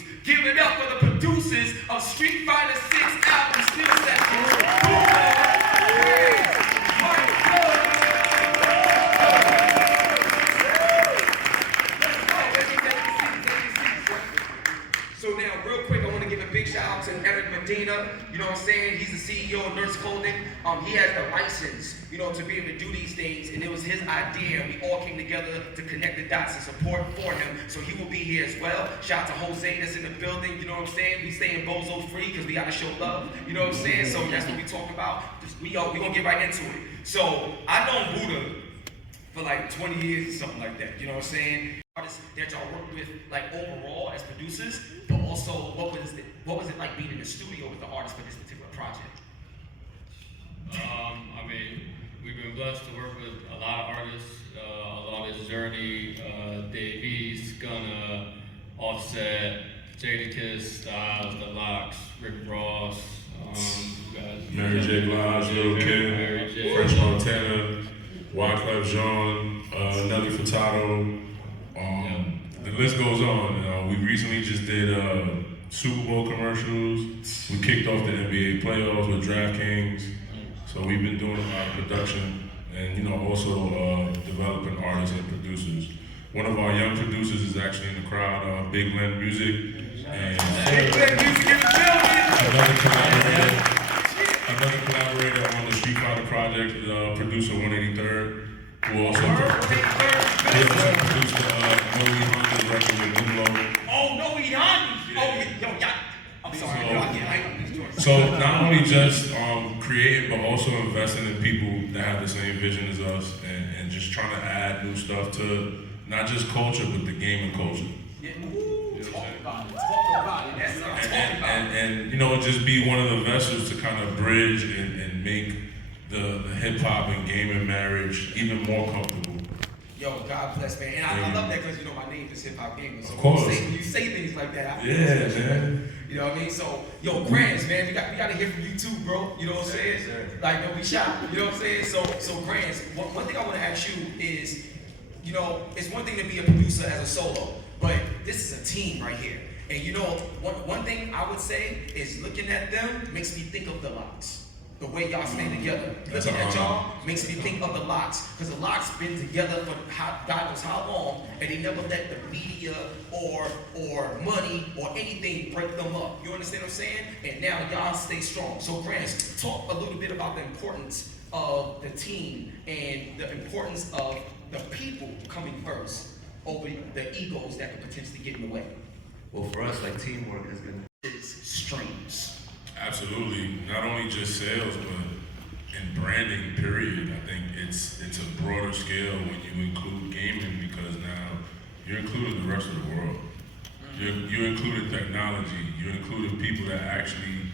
molecules. Give it up for the producers of Street Fighter 6 album Still Sessions. So now, real quick, I want to give a big shout out to Eric Medina. You know what I'm saying? He's the CEO of Nurse Clothing. He has the license, you know, to be able to do these things, and it was his idea. We all came together to connect the dots and support for him. So he will be here as well. Shout out to Jose that's in the building. You know what I'm saying? We staying bozo free because we got to show love. You know what I'm saying? So that's what we talk about. We gonna get right into it. So I known Buddha for like 20 years or something like that. You know what I'm saying? Artists that y'all work with, like overall as producers, but also what was it like being in the studio with the artists for this particular project? I mean, we've been blessed to work with a lot of artists along this journey. Dave East, Gunna, Offset, Jadakiss, Styles, The Locks, Rick Ross, Mary J. Blige, Lil' Kim, French Montana, Wyclef Jean, Nelly Furtado. The list goes on. We recently just did Super Bowl commercials. We kicked off the NBA playoffs with DraftKings. So we've been doing a lot of production and, you know, also developing artists and producers. One of our young producers is actually in the crowd, Big Len Music. And Big Len Music in the building! Another collaborator on the Street Fighter project, producer 183rd, who also produced No E Honda's record with Nulo. Oh, No E Honda's! I'm sorry, I get hyped on these joints. So not only just creating, but also investing in people that have the same vision as us, and just trying to add new stuff to not just culture, but the gaming culture. Yeah, talk about it. Talk about it. That's what I'm talking about. And you know, just be one of the vessels to kind of bridge and make the hip hop and gaming marriage even more comfortable. Yo, God bless, man. And I love that because, you know, my name is Hip Hop Gamer. So of course. When you say things like that, I feel special, man. You know what I mean? So, yo, Grands, man, we got to hear from you too, bro. You know what I'm saying? Like, don't be shy. You know what I'm saying? So Grands, one thing I want to ask you is, you know, it's one thing to be a producer as a solo, but this is a team right here. And you know, one thing I would say is looking at them makes me think of the Locks. The way y'all stay together. Looking at y'all makes me think of the Locks. Because the Locks been together for God knows how long, and they never let the media or money or anything break them up. You understand what I'm saying? And now y'all stay strong. So Grants, talk a little bit about the importance of the team and the importance of the people coming first over the egos that could potentially get in the way. Well, for us, like, teamwork has been streams. Absolutely. Not only just sales, but in branding, period. I think it's a broader scale when you include gaming, because now you're including the rest of the world. You're including technology. You're including people that actually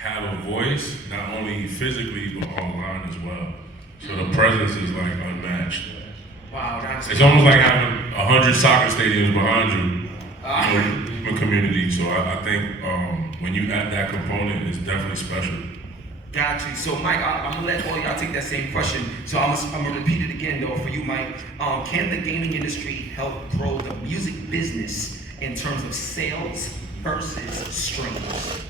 have a voice, not only physically, but online as well. So the presence is like unmatched. Wow, it's almost like having 100 soccer stadiums behind you. From a community, so I think when you add that component, it's definitely special. Got you. So Mike, I'm gonna let all y'all take that same question. So I'm gonna repeat it again though for you, Mike. Can the gaming industry help grow the music business in terms of sales versus streams?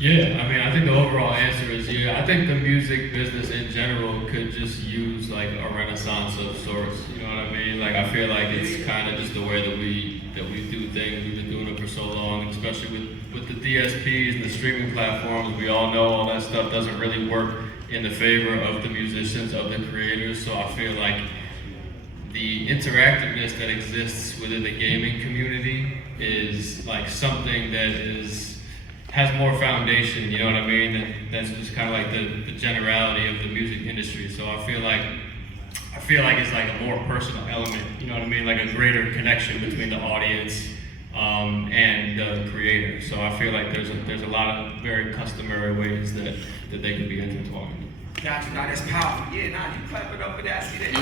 Yeah, I mean, I think the overall answer is yeah. I think the music business in general could just use like a renaissance of sorts. You know what I mean? Like, I feel like it's kind of just the way that we do things. We've been doing it for so long, and especially with the DSPs and the streaming platforms. We all know all that stuff doesn't really work in the favor of the musicians, of the creators. So I feel like the interactiveness that exists within the gaming community is like something that has more foundation, you know what I mean? And that's just kind of like the generality of the music industry. So I feel like it's like a more personal element, you know what I mean? Like a greater connection between the audience and the creator. So I feel like there's a lot of very customary ways that they can be intertwined. Gotcha. Now that's powerful. Yeah, now you clap it up for that. See that?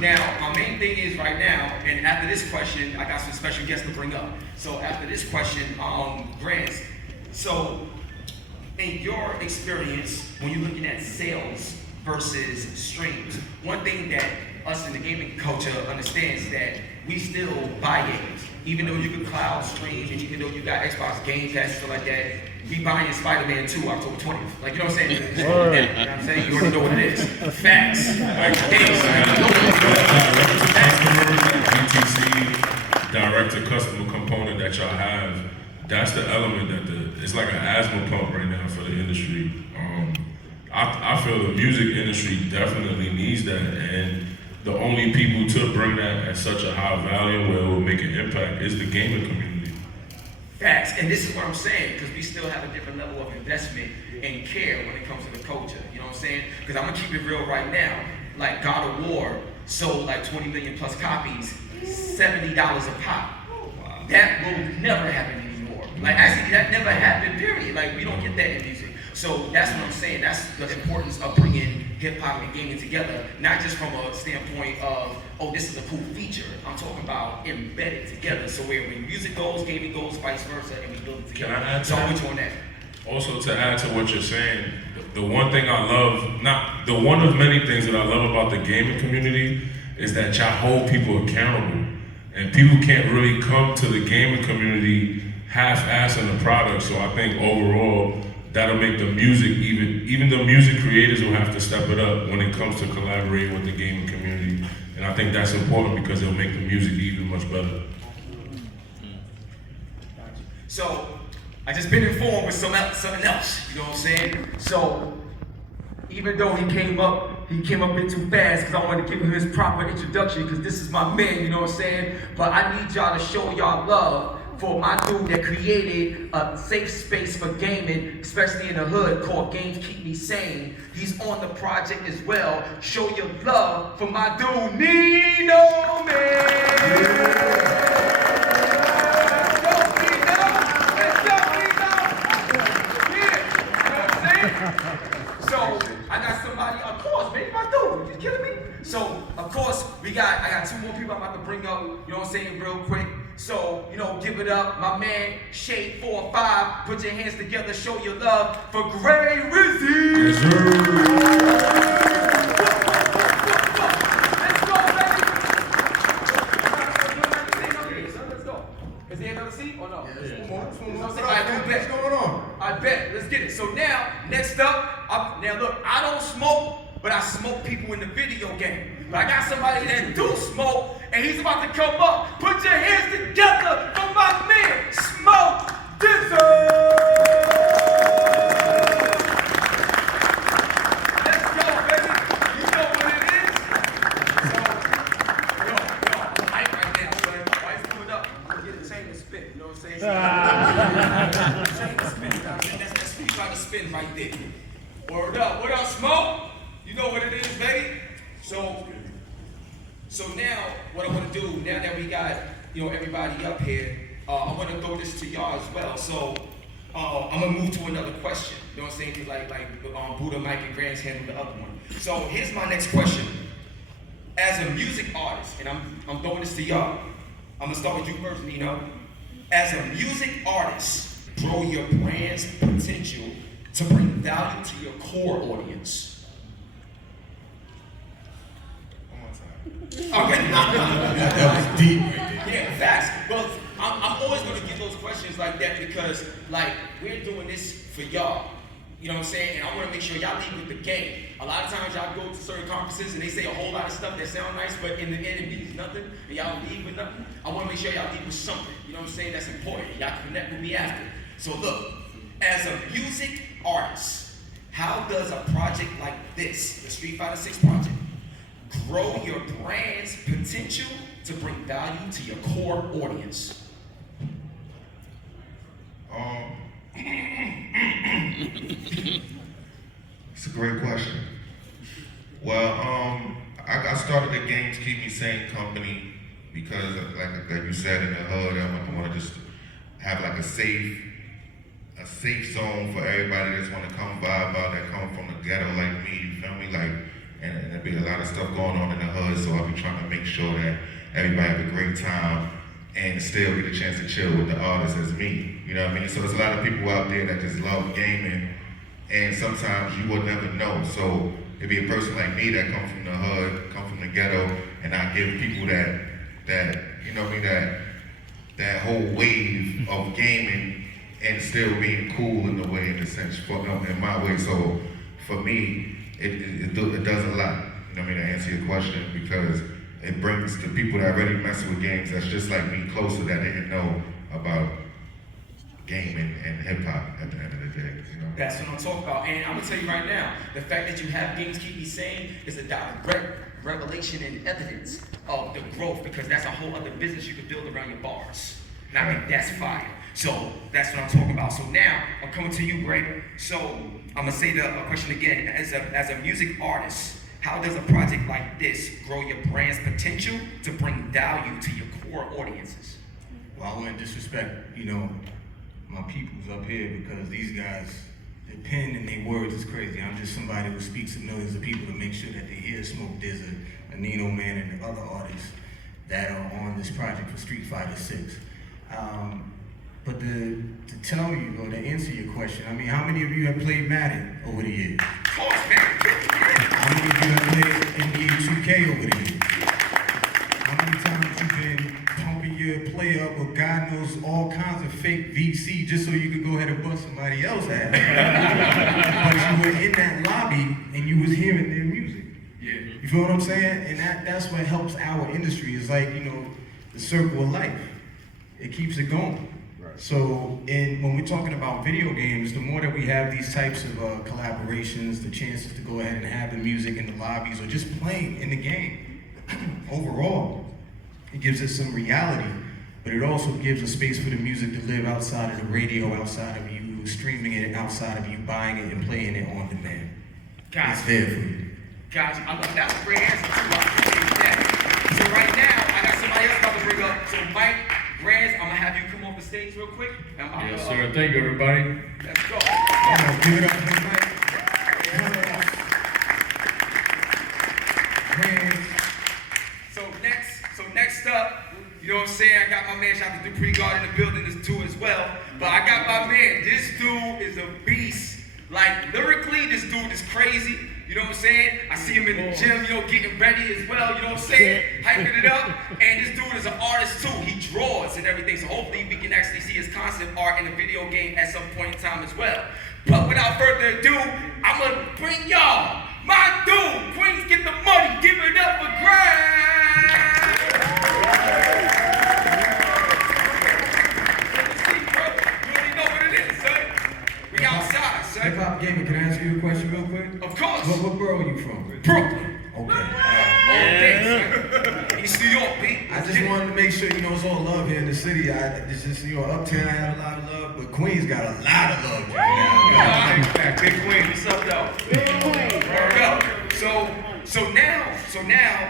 Now, my main thing is right now, and after this question, I got some special guests to bring up. So after this question, Grants, so in your experience, when you're looking at sales versus streams, one thing that us in the gaming culture understands that we still buy games. Even though you can cloud stream and even though you got Xbox Game Pass and stuff like that, we buying Spider-Man 2 October 20th. Like, you know what I'm saying? You know what I'm saying? You already know what it is. Facts. BTC, direct-to-customer component that y'all have, that's the element that it's like an asthma pump right now for the industry. I feel the music industry definitely needs that, and the only people to bring that at such a high value where it will make an impact is the gaming community. Facts, and this is what I'm saying, because we still have a different level of investment and care when it comes to the culture. You know what I'm saying? Because I'm gonna keep it real right now. Like God of War sold like 20 million plus copies, $70 a pop. That will never happen anymore. Like actually, that never happened. Period. Like we don't get that in music. So that's what I'm saying. That's the importance of bringing hip hop and gaming together, not just from a standpoint of, oh, this is a cool feature. I'm talking about embedded together. So where when music goes, gaming goes, vice versa, and we build it together. Can I add to so that? which one that? Also, to add to what you're saying, the one thing I love, not the one of many things that I love about the gaming community is that y'all hold people accountable. And people can't really come to the gaming community half-assing the product. So I think overall, that'll make the music, even the music creators will have to step it up when it comes to collaborating with the gaming community. And I think that's important because it'll make the music even much better. So I just been informed with something else, you know what I'm saying? So even though he came up a bit too fast because I wanted to give him his proper introduction because this is my man, you know what I'm saying? But I need y'all to show y'all love for my dude that created a safe space for gaming, especially in the hood, called Games Keep Me Sane. He's on the project as well. Show your love for my dude, Nino, man! So I got somebody, of course, man, my dude, you kidding me? So of course I got two more people I'm about to bring up, you know what I'm saying, real quick. So, you know, give it up, my man, Shade 4-5, put your hands together, show your love for Gray Rizzy. Yes, sir. Let's go, baby. Let's go. Is there another seat or no? What's going on? I bet. Let's get it. So now, next up, now look, I don't smoke, but I smoke people in the video game. But I got somebody that do smoke, and he's about to come up. Put your hands together for my man, Smoke Dizzle. Let's go, baby. You know what it is. So, I'm hype right now, son. Why is coming up? I'm gonna get a chain to spin. You know what I'm saying? Chain to spin. That's what you trying to spin right there. Word up. What up, Smoke? You know what it is, baby. So now, what I want to do, now that we got, you know, everybody up here, I want to throw this to y'all as well. So I'm gonna move to another question. You know what I'm saying? Cause like Buddha, Mike, and Grant's handled the other one. So here's my next question. As a music artist, and I'm throwing this to y'all. I'm gonna start with you first, Nino. As a music artist, grow your brand's potential to bring value to your core audience. Okay. That was deep right there. Yeah, facts. Well, I'm always gonna get those questions like that because, like, we're doing this for y'all. You know what I'm saying? And I want to make sure y'all leave with the game. A lot of times y'all go to certain conferences and they say a whole lot of stuff that sound nice, but in the end it means nothing, and y'all leave with nothing. I want to make sure y'all leave with something. You know what I'm saying? That's important. Y'all connect with me after. So look, as a music artist, how does a project like this, the Street Fighter 6 project, grow your brand's potential to bring value to your core audience? It's a great question. Well, I started the Games Keep Me Sane company because, like you said, in the hood, I want to just have like a safe zone for everybody that's want to come vibe out, that come from the ghetto like me, you feel me? Like, and there be a lot of stuff going on in the hood, so I'll be trying to make sure that everybody have a great time and still get a chance to chill with the artists as me, you know what I mean? So there's a lot of people out there that just love gaming, and sometimes you will never know. So it'd be a person like me that come from the hood, come from the ghetto, and I give people that you know what I mean, that whole wave of gaming and still being cool in the way, in a sense, in my way. So for me, it does a lot. You know what I mean, to answer your question, because it brings the people that already mess with games that's just like me closer, that didn't know about gaming and hip hop at the end of the day. You know? That's what I'm talking about. And I'm gonna tell you right now, the fact that you have Games Keep Me Sane is a direct revelation and evidence of the growth, because that's a whole other business you could build around your bars. And I think that's fire. So that's what I'm talking about. So now I'm coming to you, Greg. So I'm gonna say the question again. As a music artist, how does a project like this grow your brand's potential to bring value to your core audiences? Well, I wouldn't disrespect, you know, my peoples up here, because these guys, their pen and their words is crazy. I'm just somebody who speaks to millions of people to make sure that they hear Smoke Dizzard, a Nino Man, and the other artists that are on this project for Street Fighter 6. But to tell you, or to answer your question, I mean, how many of you have played Madden over the years? Of course, man. How many of you have played NBA 2K over the years? How many times you've been pumping your play up with God knows all kinds of fake VC just so you could go ahead and bust somebody else out? But you were in that lobby and you was hearing their music. Yeah. You feel what I'm saying? And that's what helps our industry. It's like, you know, the circle of life. It keeps it going. So when we're talking about video games, the more that we have these types of collaborations, the chances to go ahead and have the music in the lobbies or just playing in the game, overall, it gives us some reality, but it also gives a space for the music to live outside of the radio, outside of you streaming it, outside of you buying it and playing it on demand. It's there for you. Guys, that's a great answer too. I appreciate that. So right now, I got somebody else about to bring up. So Mike, Grands, I'm gonna have you come off the stage real quick. Yes, sir. Thank you, everybody. Let's go. Give it up for Mike. So next up, you know what I'm saying? I got my man, shout out to Dupree Guard in the building too as well. But I got my man, this dude is a beast. Like lyrically, this dude is crazy. You know what I'm saying? I see him in the gym, you know, getting ready as well, you know what I'm saying? Hyping it up. And this dude is an artist too. He draws and everything. So hopefully we can actually see his concept art in a video game at some point in time as well. But without further ado, I'm gonna bring y'all my dude. Queens, get the money. Give it up for Greg. You already know what it is, son. We outside, son. Hip Hop Gamer, can I ask you a question real quick? Of course. What borough are you from? Brooklyn. Okay. All day, son. East New York, B. I just wanted to make sure, you know, it's all love here in the city. It's just, you know, Uptown had a lot of love, but Queens got a lot of love right now. Big Queen, what's up, though? Big Queen. So now,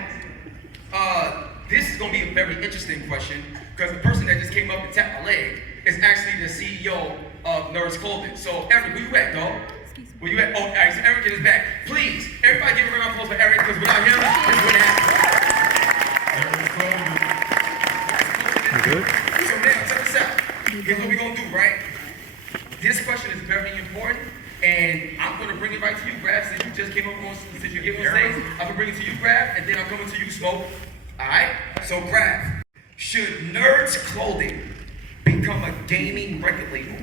this is gonna be a very interesting question, because the person that just came up and tapped my leg is actually the CEO of Nerds Clothing. So Eric, where you at, dog? Where you at? Oh, Eric, so Eric in his back. Please, everybody give a round of applause for Eric, because without him, this wouldn't happen. Good. So now, check this out. Here's what we're gonna do, right? This question is very important, and I'm gonna bring it right to you, Graf, since you just came up on, since you came on stage. I'm gonna bring it to you, Graf, and then I'm coming to you, Smoke. Alright? So, Graf, should Nerds Clothing become a gaming record label?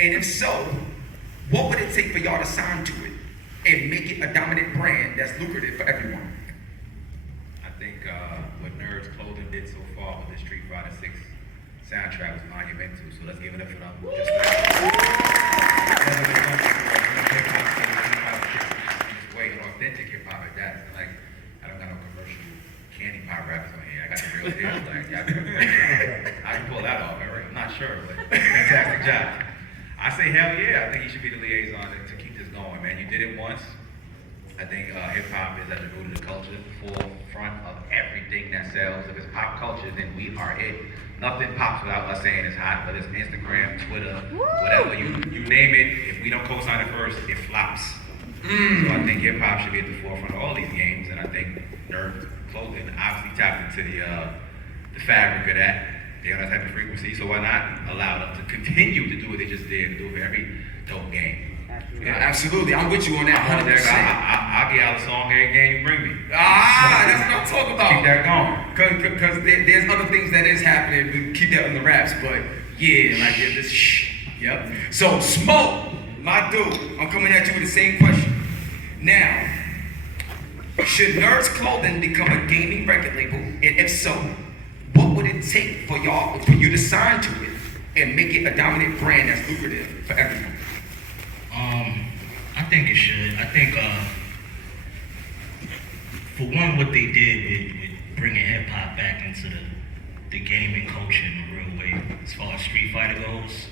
And if so, what would it take for y'all to sign to it and make it a dominant brand that's lucrative for everyone? I think what Nerds Clothing did so far with the Street Fighter 6 soundtrack was monumental. So let's give it up for them. Just way an authentic hip hop at that. Like I don't got no commercial candy pop rappers on here. I got the real deal. Like I can pull that off. I'm not sure, but fantastic job. I say hell yeah. I think he should be the liaison to keep this going, man. You did it once. I think hip hop is at the root of the culture, forefront of everything that sells. If it's pop culture, then we are it. Nothing pops without us saying it's hot, whether it's Instagram, Twitter, whatever, you name it. If we don't co-sign it first, it flops. So I think hip hop should be at the forefront of all these games, and I think Nerd Clothing obviously tapped into the fabric of that. They're on that type of frequency, so why not allow them to continue to do what they just did and do it for every dope game? Yeah, absolutely. I'm with you on that 100%. I'll get out a song every game you bring me. That's what I'm talking about. Keep that going. Because there's other things that is happening. We keep that on the wraps, but yeah, like this shh. Yep. So, Smoke, my dude, I'm coming at you with the same question. Now, should Nerds Clothing become a gaming record label? And if so, what would it take for you to sign to it and make it a dominant brand that's lucrative for everyone? I think it should. I think, for one, what they did with bringing hip hop back into the gaming culture in a real way, as far as Street Fighter goes,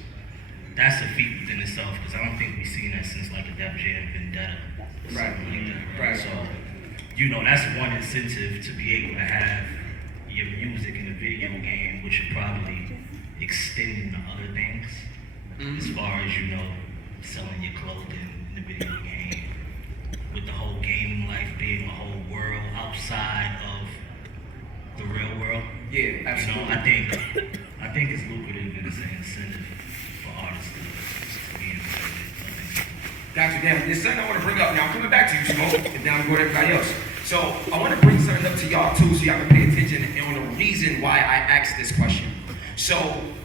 that's a feat within itself, because I don't think we've seen that since like a Def Jam Vendetta or something like that. Right. So, that's one incentive to be able to have your music in a video game, which should probably extend into other things, as far as, selling your clothing in the video game, with the whole gaming life being a whole world outside of the real world. Yeah, absolutely. I think it's lucrative and it's an incentive for artists to be involved. Got you. Now, there's something I want to bring up. Now, I'm coming back to you, Smoke, and now I'm going to everybody else. So, I want to bring something up to y'all, too, so y'all can pay attention on the reason why I asked this question. So,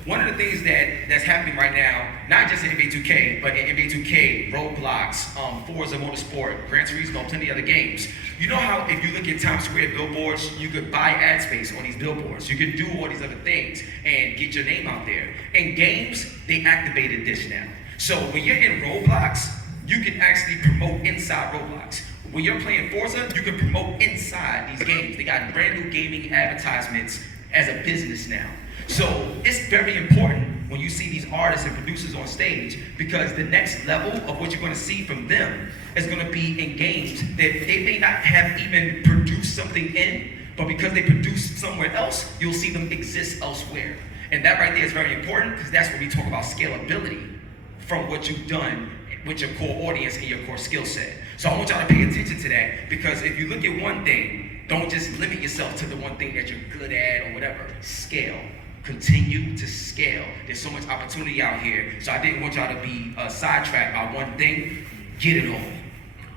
one of the things that's happening right now, not just in NBA 2K, but in NBA 2K, Roblox, Forza Motorsport, Gran Turismo, plenty of other games. You know how if you look at Times Square billboards, you could buy ad space on these billboards. You could do all these other things and get your name out there. In games, they activated this now. So when you're in Roblox, you can actually promote inside Roblox. When you're playing Forza, you can promote inside these games. They got brand new gaming advertisements as a business now. So it's very important when you see these artists and producers on stage, because the next level of what you're going to see from them is going to be in games that they may not have even produced something in, but because they produced somewhere else, you'll see them exist elsewhere. And that right there is very important, because that's when we talk about scalability from what you've done with your core audience and your core skill set. So I want y'all to pay attention to that, because if you look at one thing, don't just limit yourself to the one thing that you're good at or whatever. Scale. Continue to scale. There's so much opportunity out here, so I didn't want y'all to be sidetracked by one thing. Get it all.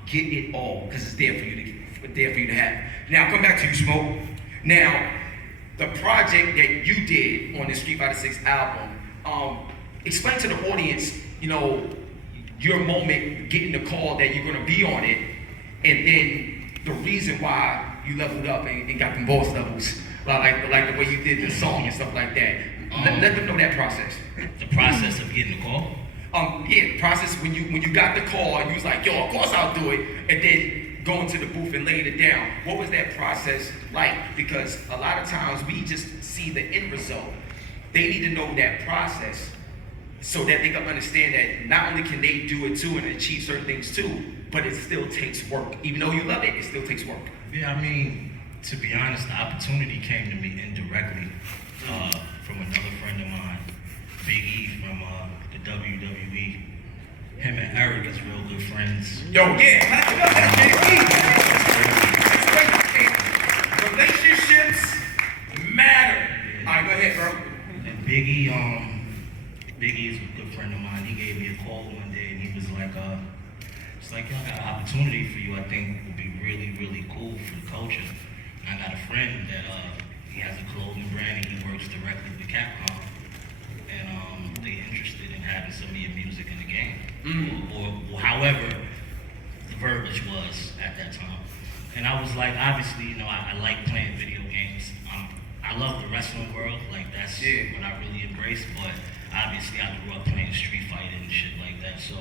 Get it all, because it's there for you to have. Now, come back to you, Smoke. Now, the project that you did on the Street Fighter 6 album, explain to the audience, your moment getting the call that you're gonna be on it, and then the reason why you leveled up and got them voice levels, like the way you did the song and stuff like that. Let them know that process. The process of getting the call? Yeah, process when you got the call and you was like, yo, of course I'll do it, and then going to the booth and laying it down. What was that process like? Because a lot of times we just see the end result. They need to know that process so that they can understand that not only can they do it too and achieve certain things too, but it still takes work. Even though you love it, it still takes work. Yeah, I mean, to be honest, the opportunity came to me indirectly from another friend of mine, Big E from the WWE. Him and Eric is real good friends. Yo, yeah, clap it up, that's Big E. Relationships matter. All right, go ahead, bro. And Big E is a good friend of mine. He gave me a call one day and he was like, it's like, yo, I got an opportunity for you I think would be really, really cool for the culture. And I got a friend that he has a clothing brand and he works directly with Capcom. And they're interested in having some of your music in the game. Or however the verbiage was at that time. And I was like, obviously, I like playing video games. I love the wrestling world, like that's what I really embrace, but obviously I grew up playing Street Fighter and shit like that, so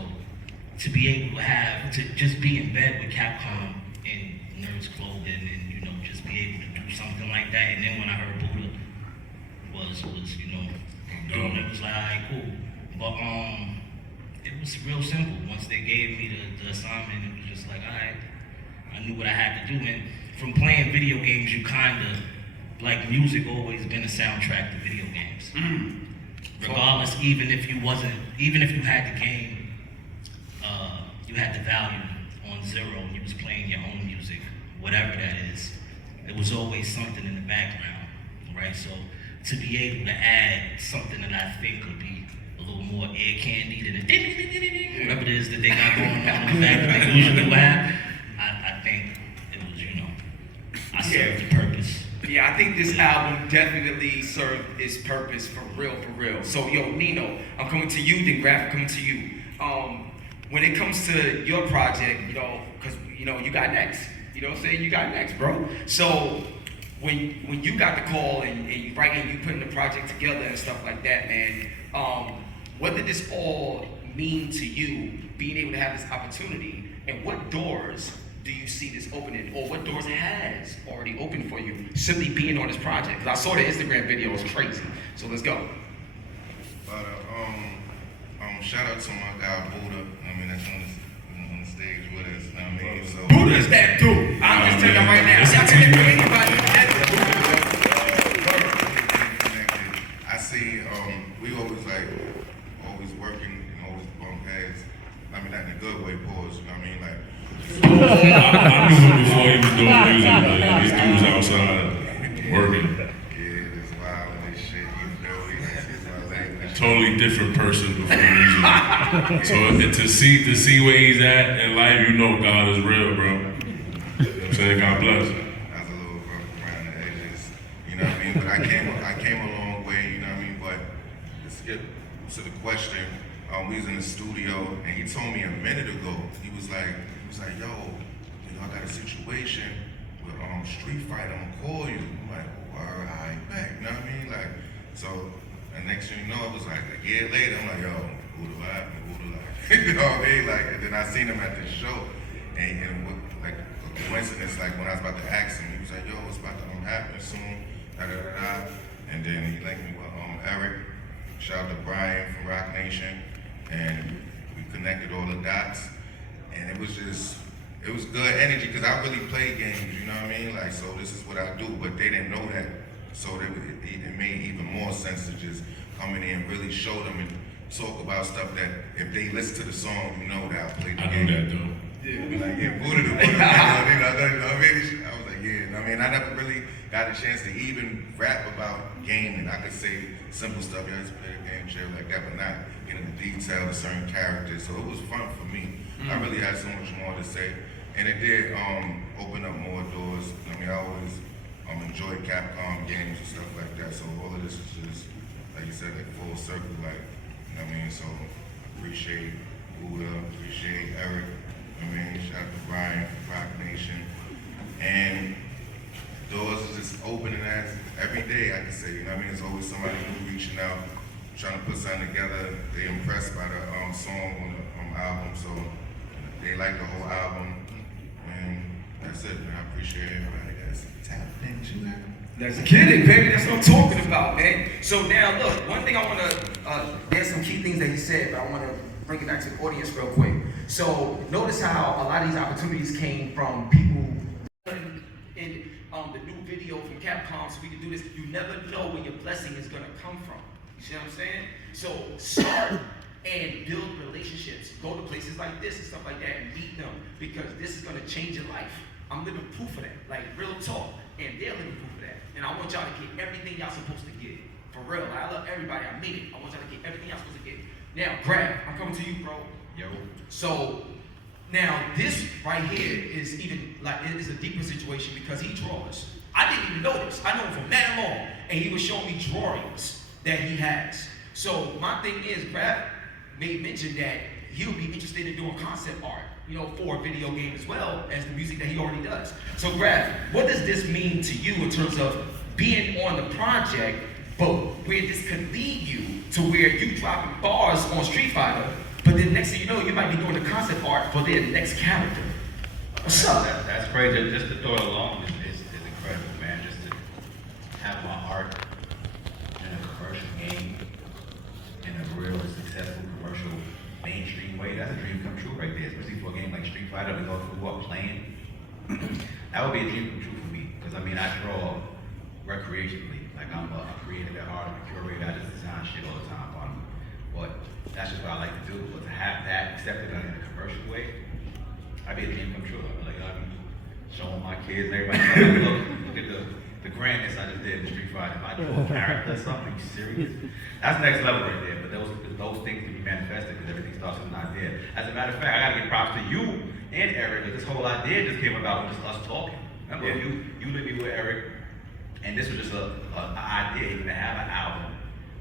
to be able to just be in bed with Capcom in Nerds Clothing and, just be able to do something like that, and then when I heard Buddha was doing it, was like, alright, cool. But it was real simple. Once they gave me the assignment, it was just like, alright, I knew what I had to do, and from playing video games, you kinda, like music always been a soundtrack to video games. Regardless, even if you had the game, you had the value on zero and you was playing your own music, whatever that is, it was always something in the background, right? So to be able to add something that I think could be a little more air candy than the whatever it is that they got going on in the back that they usually would have. I think it was, I served the purpose. Yeah, I think this album definitely served its purpose for real, for real. So, yo, Nino, I'm coming to you, then Graph, coming to you. When it comes to your project, because, you got next. You know what I'm saying? You got next, bro. So, when you got the call and you writing, you putting the project together and stuff like that, man, what did this all mean to you, being able to have this opportunity, and what doors do you see this opening, or what doors has already opened for you simply being on this project? Because I saw the Instagram video, it was crazy. So let's go. But shout out to my guy Buddha. I mean, that's on the stage with us. You know what I mean? So Buddha is that dude. I'm just telling you right now. Y'all tell anybody that's I see. We always always working and always bump heads. I mean, not in a good way, pause. You know what I mean? Like. I knew him before he was doing music, man. These dudes outside working. Yeah, this wild and this shit, Totally different person before music. So to see where he's at in life, God is real, bro. You know what I'm saying? God bless. I was a little rough around the edges, you know what I mean? But I came a long way, you know what I mean? But let's get to the question. We was in the studio, and he told me a minute ago, he was like, yo, I got a situation with Street Fighter, I'm gonna call you. I'm like, all right, back, you know what I mean? Like, so, and next thing you know, it was like a year later, I'm like, yo, who the life, you know what I mean? Like, and then I seen him at this show, and like a coincidence, like when I was about to ask him, he was like, yo, it's about to happen soon, da-da-da-da. And then he linked me with Eric, shout out to Brian from Rock Nation, and we connected all the dots, and it was good energy, because I really play games, you know what I mean? Like, so this is what I do, but they didn't know that, so it made even more sense to just come in here and really show them and talk about stuff that if they listen to the song, that I played the game. I knew that though. Yeah, like, yeah, Buddha, you know what I mean? I was like, yeah, I mean, I never really got a chance to even rap about gaming. I could say simple stuff, yeah, just play a game, chill like that, but not get into detail of certain characters. So it was fun for me. I really had so much more to say, and it did open up more doors. I mean, I always enjoyed Capcom games and stuff like that. So all of this is just, like you said, like full circle, like, you know what I mean? So appreciate Buddha, appreciate Eric. I mean, shout out to Brian, Rock Nation, and doors is just opening as every day, I can say, you know what I mean? There's always somebody new reaching out, trying to put something together. They impressed by the song on the album, so they like the whole album, and that's it, man. I appreciate everybody that's tapped into that. Let's get it, baby. That's what I'm talking about, man. So now, look, one thing I want to, there's some key things that he said, but I want to bring it back to the audience real quick. So notice how a lot of these opportunities came from people in the new video from Capcom, so we can do this. You never know where your blessing is going to come from. You see what I'm saying? So start and build relationships. Go to places like this and stuff like that and meet them, because this is going to change your life. I'm living proof of that, like real talk, and they're living proof of that. And I want y'all to get everything y'all supposed to get. For real, I love everybody, I mean it. I want y'all to get everything y'all supposed to get. Now, Grab, I'm coming to you, bro. Yo. So, now this right here is even, like, it is a deeper situation because he draws. I didn't even know this. I know him from that long, and he was showing me drawings that he has. So, my thing is, Grab made mention that he'll be interested in doing concept art, for a video game as well as the music that he already does. So, Graf, what does this mean to you in terms of being on the project, but where this could lead you to where you dropping bars on Street Fighter, but then next thing you know, you might be doing the concept art for their next character? What's up? That's crazy. Just the thought alone is incredible, man. Just to have my art in a commercial game, in a real successful commercial mainstream way, that's a dream come true right there, especially for a game like Street Fighter. We grew up playing. That would be a dream come true for me, because I draw recreationally. Like, I'm a creative at heart, I'm a curator, I just design shit all the time. But that's just what I like to do. But to have that accepted in a commercial way, that'd be a dream come true. I'm showing my kids and everybody, look at the grandness I just did in the Street Fighter. If I do a character or something, are you serious? That's next level right there. But those things can be manifested because everything starts with an idea. As a matter of fact, I gotta give props to you and Eric, because this whole idea just came about with just us talking. Remember, you lived with Eric, and this was just an idea even to have an album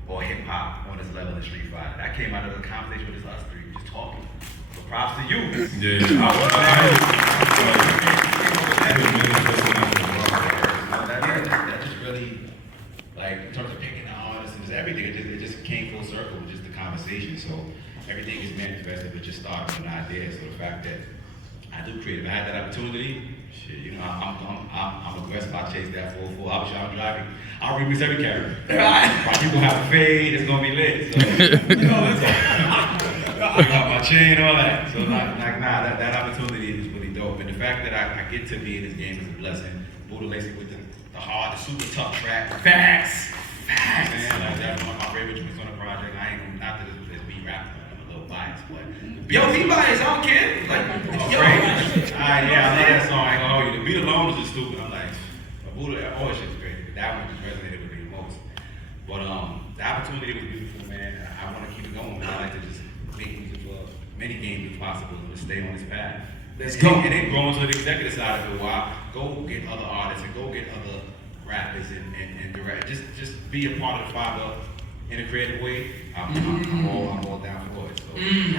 or hip hop on this level in Street Fighter. That came out of a conversation with just us three, just talking. So props to you. That just really, like, in terms of picking the artists and just everything, it just came full circle with just the conversation. So everything is manifested, but just starting with an idea. So the fact that I do create, if I had that opportunity, shit, you know, I'm aggressive. I chase that full. I'll be I'm driving. I'll remix every character. While people have a fade, it's gonna be lit. So, you know, I got my chain, all that. So nah, that opportunity is really dope. And the fact that I get to be in this game is a blessing. Buddha Lacey with the hard, the super tough track. Facts. Man, like that's one of my favorite joints on the project. I ain't gonna, not that it's beat rap, I'm a little biased, but Yo, he biased, I don't care. Like, yo. Yeah, I love that song. I ain't gonna hold you. The beat alone is just stupid. I'm like, Buddha, all shit's great. That one just resonated with me the most. But the opportunity was beautiful, man. I want to keep it going. I like to just make music for as many games as possible and stay on this path. Let's go. And then grow into the executive side of it. While go get other artists and go get other rappers and direct. Just be a part of the fiber in a creative way. I'm all down for it. So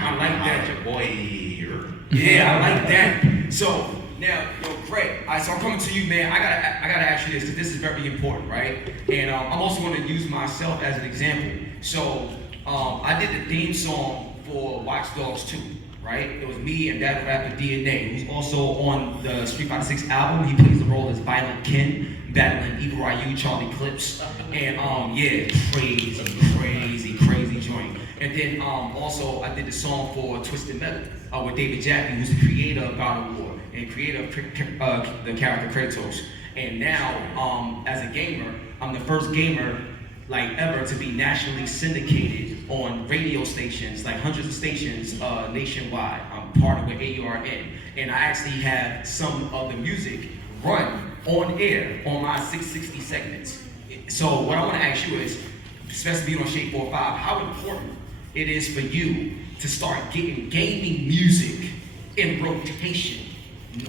I like that. Your boy here. Yeah, I like that. So now, yo, Craig. All right, so I'm coming to you, man. I gotta ask you this because this is very important, right? And I'm also going to use myself as an example. So I did the theme song for Watch Dogs 2. Right? It was me and battle rapper DNA, who's also on the Street Fighter 6 album. He plays the role as Violent Ken, battling Evil Ryu, Charlie Clips, and yeah, crazy joint. And then also I did the song for Twisted Metal with David Jaffe, who's the creator of God of War and creator of the character Kratos. And now, as a gamer, I'm the first gamer like ever to be nationally syndicated on radio stations, like hundreds of stations nationwide. I'm partnered with AURN, and I actually have some of the music run on air on my 660 segments. So what I want to ask you is, especially being on Shade 45, how important it is for you to start getting gaming music in rotation,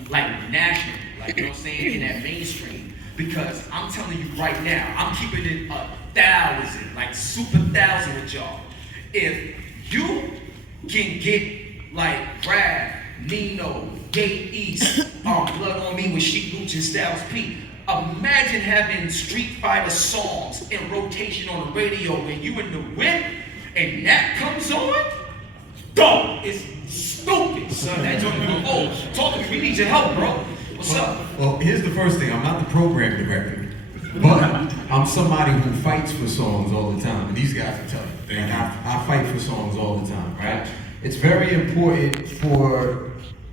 like nationally, like, you know what I'm saying, in that mainstream. Because I'm telling you right now, I'm keeping it 1,000, like super 1,000 with y'all. If you can get like Brad, Nino, Gate East, Blood on Me with Sheik Luch and Styles P, imagine having Street Fighter songs in rotation on the radio when you in the whip and that comes on. Dog, it's stupid, son. That joint go, oh, talk to me, we need your help, bro. What's up? Well, here's the first thing. I'm not the program director, but I'm somebody who fights for songs all the time. And these guys will tell you. And I fight for songs all the time, right? It's very important for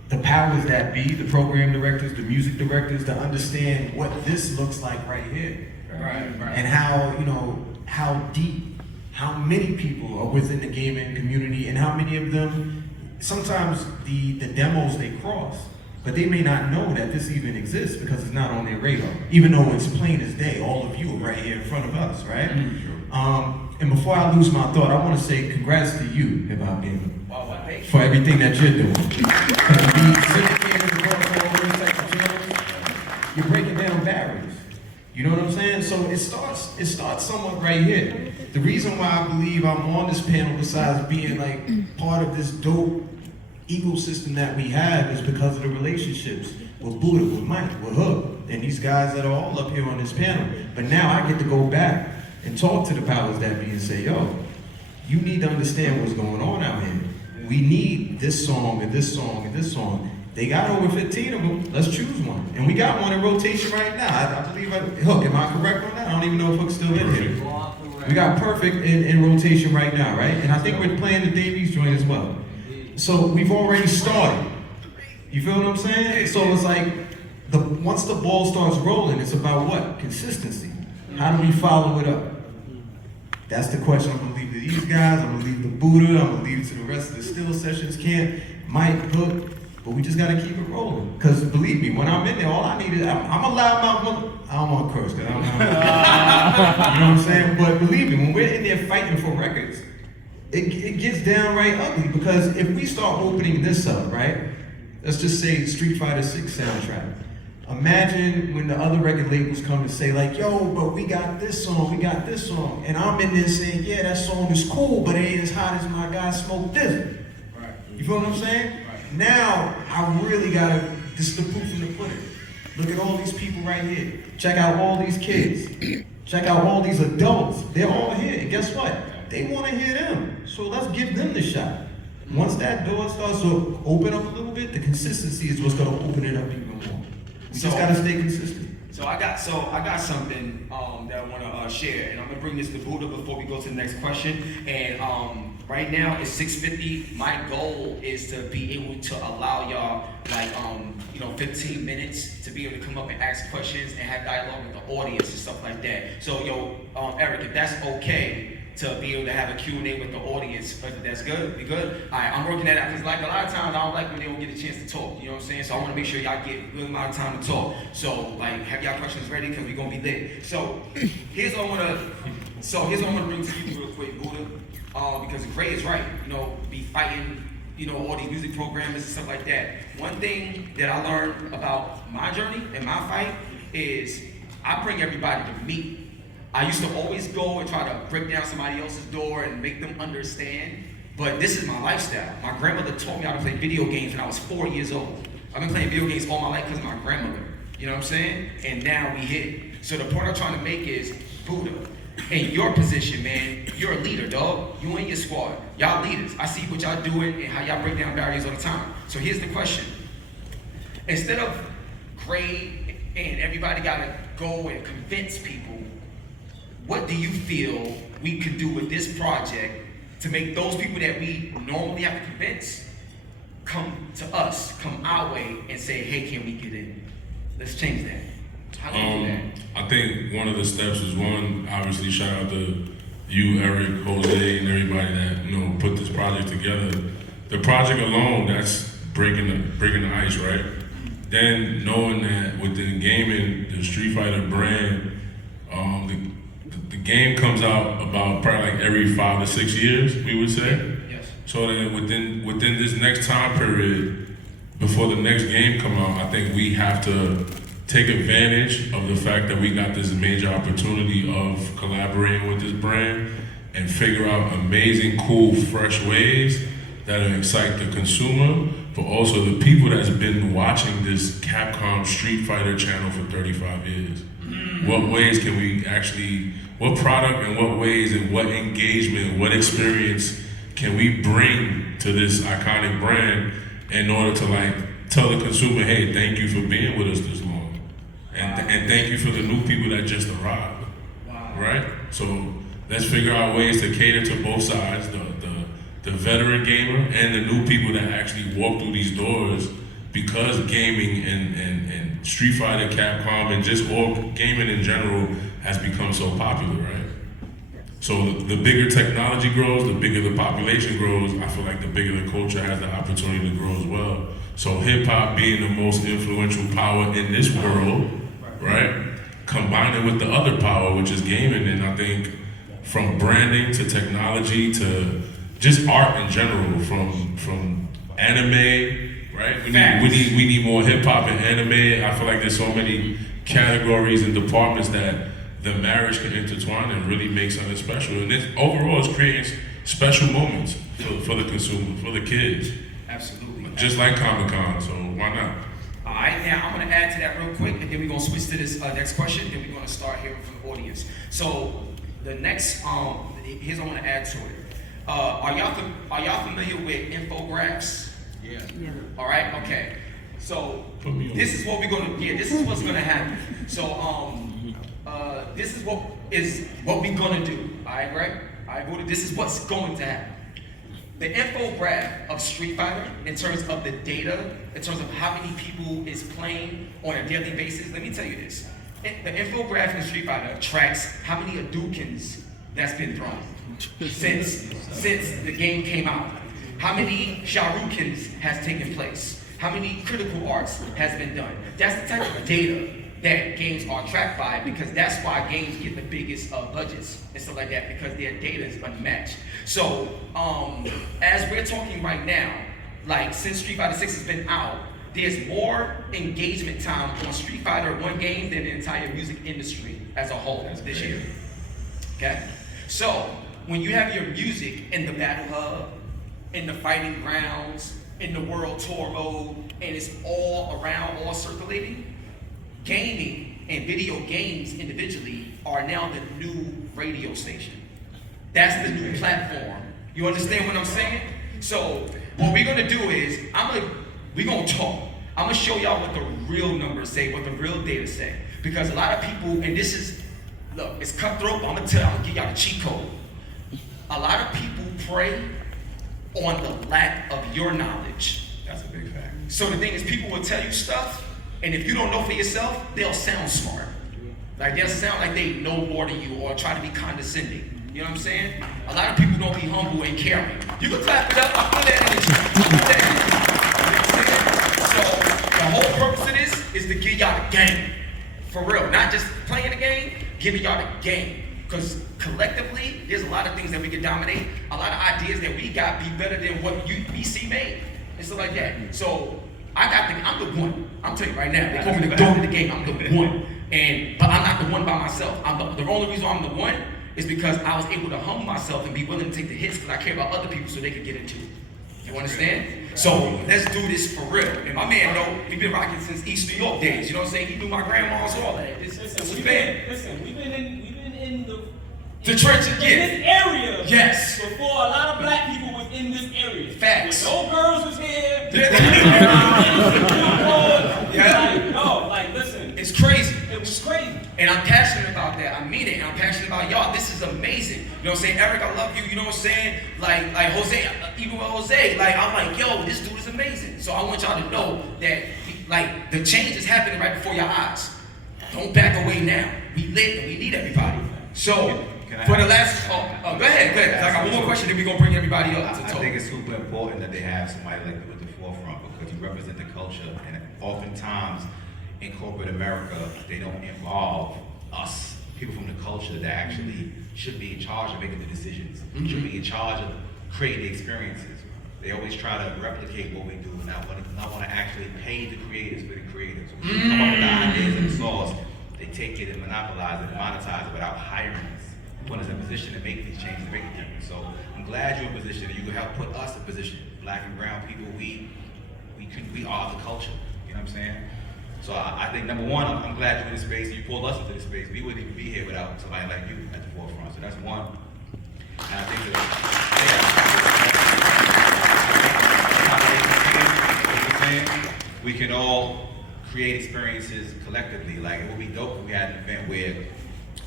the powers that be, the program directors, the music directors, to understand what this looks like right here. Right. And how, you know, how deep, how many people are within the gaming community, and how many of them, sometimes the demos they cross, but they may not know that this even exists because it's not on their radar, even though it's plain as day. All of you are right here in front of us, right? And before I lose my thought, I want to say congrats to you, Hip Hop Gamer, for everything that you're doing. You're breaking down barriers. You know what I'm saying? So it starts somewhat right here. The reason why I believe I'm on this panel, besides being like part of this dope ecosystem that we have, is because of the relationships with Buddha, with Mike, with Hook, and these guys that are all up here on this panel. But now I get to go back and talk to the powers that be and say, yo, you need to understand what's going on out here. We need this song and this song and this song. They got over 15 of them. Let's choose one. And we got one in rotation right now. I believe Hook, am I correct on that? I don't even know if Hook's still in here. We got Perfect in rotation right now, right? And I think we're playing the Davies joint as well. So we've already started. You feel what I'm saying? So it's like, once the ball starts rolling, it's about what? Consistency. How do we follow it up? That's the question I'm gonna leave to these guys. I'm gonna leave the Buddha. I'm gonna leave it to the rest of the Still Sessions camp. Mike, Hook, But we just gotta keep it rolling. Because believe me, when I'm in there, all I need is, I'm a loudmouth mother. I don't want to curse, because I don't know. You know what I'm saying? But believe me, when we're in there fighting for records, it gets downright ugly. Because if we start opening this up, right? Let's just say Street Fighter 6 soundtrack. Imagine when the other record labels come and say like, yo, but we got this song, and I'm in there saying, yeah, that song is cool, but it ain't as hot as my guy Smoke Dizzle. Right. You feel what I'm saying? Right. Now, I really gotta, this is the proof in the pudding. Look at all these people right here. Check out all these kids. Check out all these adults. They're all here, and guess what? They wanna hear them, so let's give them the shot. Once that door starts to open up a little bit, the consistency is what's gonna open it up even more. We just gotta stay consistent. So I got something that I want to share, and I'm gonna bring this to Buddha before we go to the next question. And right now it's 6:50. My goal is to be able to allow y'all 15 minutes to be able to come up and ask questions and have dialogue with the audience and stuff like that. So Eric, if that's okay to be able to have a Q&A with the audience, that's good. We good? All right, I'm working that out because like a lot of times I don't like when they don't get a chance to talk. You know what I'm saying? So I want to make sure y'all get a good amount of time to talk. So have y'all questions ready because we're gonna be lit. So here's what I want to bring to you real quick, Buddha, because Gray is right. Be fighting, all these music programmers and stuff like that. One thing that I learned about my journey and my fight is I bring everybody to meet. I used to always go and try to break down somebody else's door and make them understand, but this is my lifestyle. My grandmother taught me how to play video games when I was 4 years old. I've been playing video games all my life because of my grandmother. You know what I'm saying? And now we hit. So the point I'm trying to make is, Buddha, in your position, man, you're a leader, dog. You and your squad. Y'all leaders. I see what y'all doing and how y'all break down barriers all the time. So here's the question. Instead of Gray and everybody gotta go and convince people, what do you feel we could do with this project to make those people that we normally have to convince come to us, come our way, and say, hey, can we get in? Let's change that. How do we do that? I think one of the steps is obviously shout out to you, Eric, Jose, and everybody that put this project together. The project alone, that's breaking the ice, right? Then knowing that within gaming, the Street Fighter brand, the game comes out about probably like every 5 to 6 years, we would say. Yes. So that within this next time period, before the next game come out, I think we have to take advantage of the fact that we got this major opportunity of collaborating with this brand and figure out amazing, cool, fresh ways that'll excite the consumer, but also the people that's been watching this Capcom Street Fighter channel for 35 years. What ways can we actually, what product and what ways and what engagement, what experience can we bring to this iconic brand in order to tell the consumer, hey, thank you for being with us this long. And thank you for the new people that just arrived, right? So let's figure out ways to cater to both sides, the veteran gamer and the new people that actually walk through these doors because gaming and Street Fighter, Capcom, and just all gaming in general has become so popular, right? So the bigger technology grows, the bigger the population grows, I feel like the bigger the culture has the opportunity to grow as well. So hip hop being the most influential power in this world, right? Combining with the other power, which is gaming, and I think from branding to technology to just art in general, from anime, right? We need more hip hop and anime. I feel like there's so many categories and departments that the marriage can intertwine and really make something special. And this overall is creating special moments for the consumer, for the kids. Absolutely. Just like Comic-Con, so why not? All right, now I'm gonna add to that real quick, and then we're gonna switch to this next question, then we're gonna start hearing from the audience. So the next, here's what I wanna add to it. Are y'all familiar with infographics? Yeah. All right, okay. So this is what we're gonna, this is what's gonna happen. So this is what we're gonna do. All right, right? All right, Buddha, this is what's going to happen. The infograph of Street Fighter, in terms of the data, in terms of how many people is playing on a daily basis, let me tell you this. The infograph in Street Fighter tracks how many Hadoukens that's been thrown since the game came out. How many Shoryukens has taken place. How many critical arts has been done? That's the type of data that games are tracked by, because that's why games get the biggest budgets and stuff like that, because their data is unmatched. So, as we're talking right now, like since Street Fighter 6 has been out, there's more engagement time on Street Fighter 1 game than the entire music industry as a whole this year. Okay? So, when you have your music in the Battle Hub, in the Fighting Grounds, in the World Tour mode, and it's all around, all circulating, gaming and video games individually are now the new radio station. That's the new platform. You understand what I'm saying? So what we're gonna do is, we're gonna talk. I'm gonna show y'all what the real numbers say, what the real data say. Because a lot of people, and this is, look, it's cutthroat, but I'm gonna give y'all the cheat code. A lot of people prey on the lack of your knowledge. That's a big fact. So the thing is, people will tell you stuff, and if you don't know for yourself, they'll sound smart. Like they'll sound like they know more than you, or try to be condescending. You know what I'm saying? A lot of people don't be humble and caring. You can clap it up, I feel that energy. So the whole purpose of this is to give y'all the game. For real, not just playing the game, giving y'all the game. Because collectively, there's a lot of things that we can dominate, a lot of ideas that we got be better than what UBC made, and stuff like that. So I'm the one. I'm telling you right now, they call me the dog of the game. I'm the one, but I'm not the one by myself. The only reason I'm the one is because I was able to humble myself and be willing to take the hits, because I care about other people so they can get into it. You understand? So let's do this for real. And my man, we've been rocking since East New York days. You know what I'm saying? He knew my grandma's all that. We've been in the trenches, in this area. Yes. Before a lot of black people was in this area. Facts. When no girls was here. Listen. It's crazy. It was crazy. And I'm passionate about that. I mean it. And I'm passionate about y'all. This is amazing. You know what I'm saying? Eric, I love you. You know what I'm saying? Like Jose, even with Jose, I'm like, yo, this dude is amazing. So I want y'all to know that, the change is happening right before your eyes. Don't back away now. We lit and we need everybody. So, for the last, go ahead. I got one more question, then we're going to bring everybody up to talk. I think it's super important that they have somebody like you at the forefront, because you represent the culture, and oftentimes in corporate America, they don't involve us, people from the culture that actually should be in charge of making the decisions, should be in charge of creating the experiences. They always try to replicate what we do, and not want to actually pay the creators for the creators. When you come up with the ideas and the sauce, they take it and monopolize it and monetize it without hiring us. Put us in a position to make these changes, to make a difference. So I'm glad you're in a position, and you can help put us in a position. Black and brown people, we are the culture. You know what I'm saying? So I think number one, I'm glad you're in this space. You pulled us into this space. We wouldn't even be here without somebody like you at the forefront. So that's one. And I think we can all create experiences collectively. Like, it would be dope if we had an event where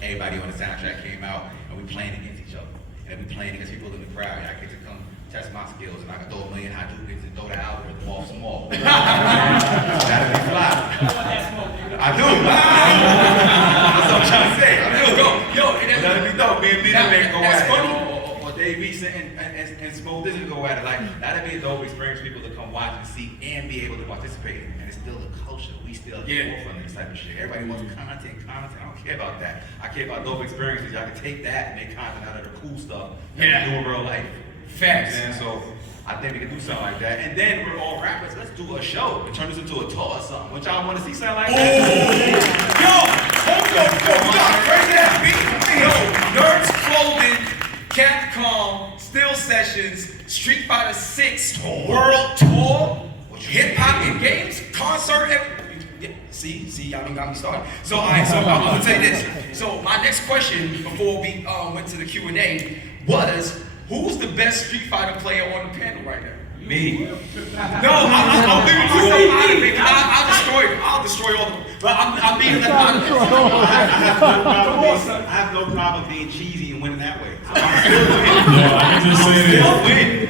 everybody on the soundtrack came out and we playing against each other. And we playing against people in the crowd. I get to come test my skills, and I can throw a million Hadoukens and throw the algorithm off some more. That'd be fly. I do. That's what I'm trying to say. I do. That'd be dope. Me and Lena go at it. Or Dave Eason and Smoke Dizzy go at it. That'd be a dope experience for people to come watch and see and be able to participate in. And it's still a culture. We still at the forefront of this type of shit. Everybody wants content. I don't care about that. I care about dope experiences. Y'all can take that and make content out of the cool stuff that we do in real life. Facts. And so I think we can do something like that. And then we're all rappers. Let's do a show and turn this into a tour or something. Would y'all want to see something like that? Nerds Clothing, Capcom, Still Sessions, Street Fighter 6 World Tour, Hip Hop and Games, concert. See, y'all done got me started. So, all right, so I'm gonna tell you this. So my next question before we went to the Q&A was, who's the best Street Fighter player on the panel right now? Me. No, I'll leave myself out of it. I'll destroy all of them. But I'm being left out of it. I have no problem being cheesy and winning that way. So I can just say this.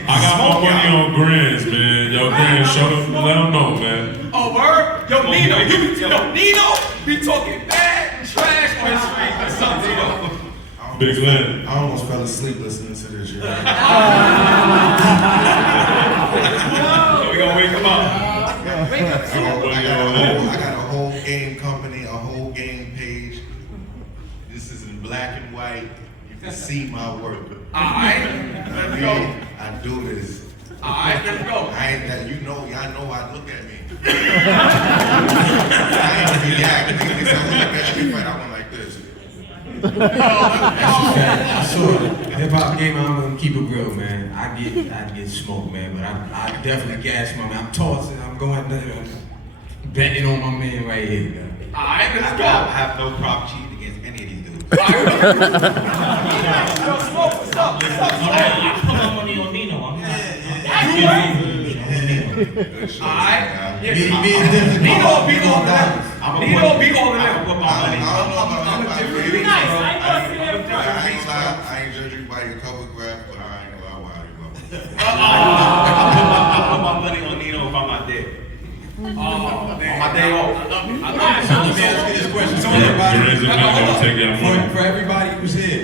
I got my money on Grands, man. Yo, Grands, show them, let them know, man. Oh, word? Yo, Nino, Nino be talking bad trash on the street or something, Big Lynn. I almost fell asleep listening to this. we gonna wake him up. Wake up. I got a whole game company, a whole game page. This is in black and white. You can see my work. Alright, let's go. I do this. Alright, let's go. I ain't that y'all know I look at me. I ain't react. Niggas say, look at you fight. I went like this. So, hip hop game, I'm gonna keep it real, man. I get smoked, man, but I definitely gas my man. I'm tossing, I'm going there, betting on my man right here, man. Alright, let's go. I have no prop cheat against any of these dudes. What's up? I put my money on Nino. I'm not. Alright. Me and Denver, Nino be all that. I'm Nino be all I that. put my money. I'm a different Be beast, nice. bro. I ain't gonna sit there and front. I ain't judge you by your cover graph, but I ain't gonna lie why you love me. I put my money on Nino if I'm not dead. Oh, man. On my day off. So let me ask you this question. So everybody, for everybody who's here,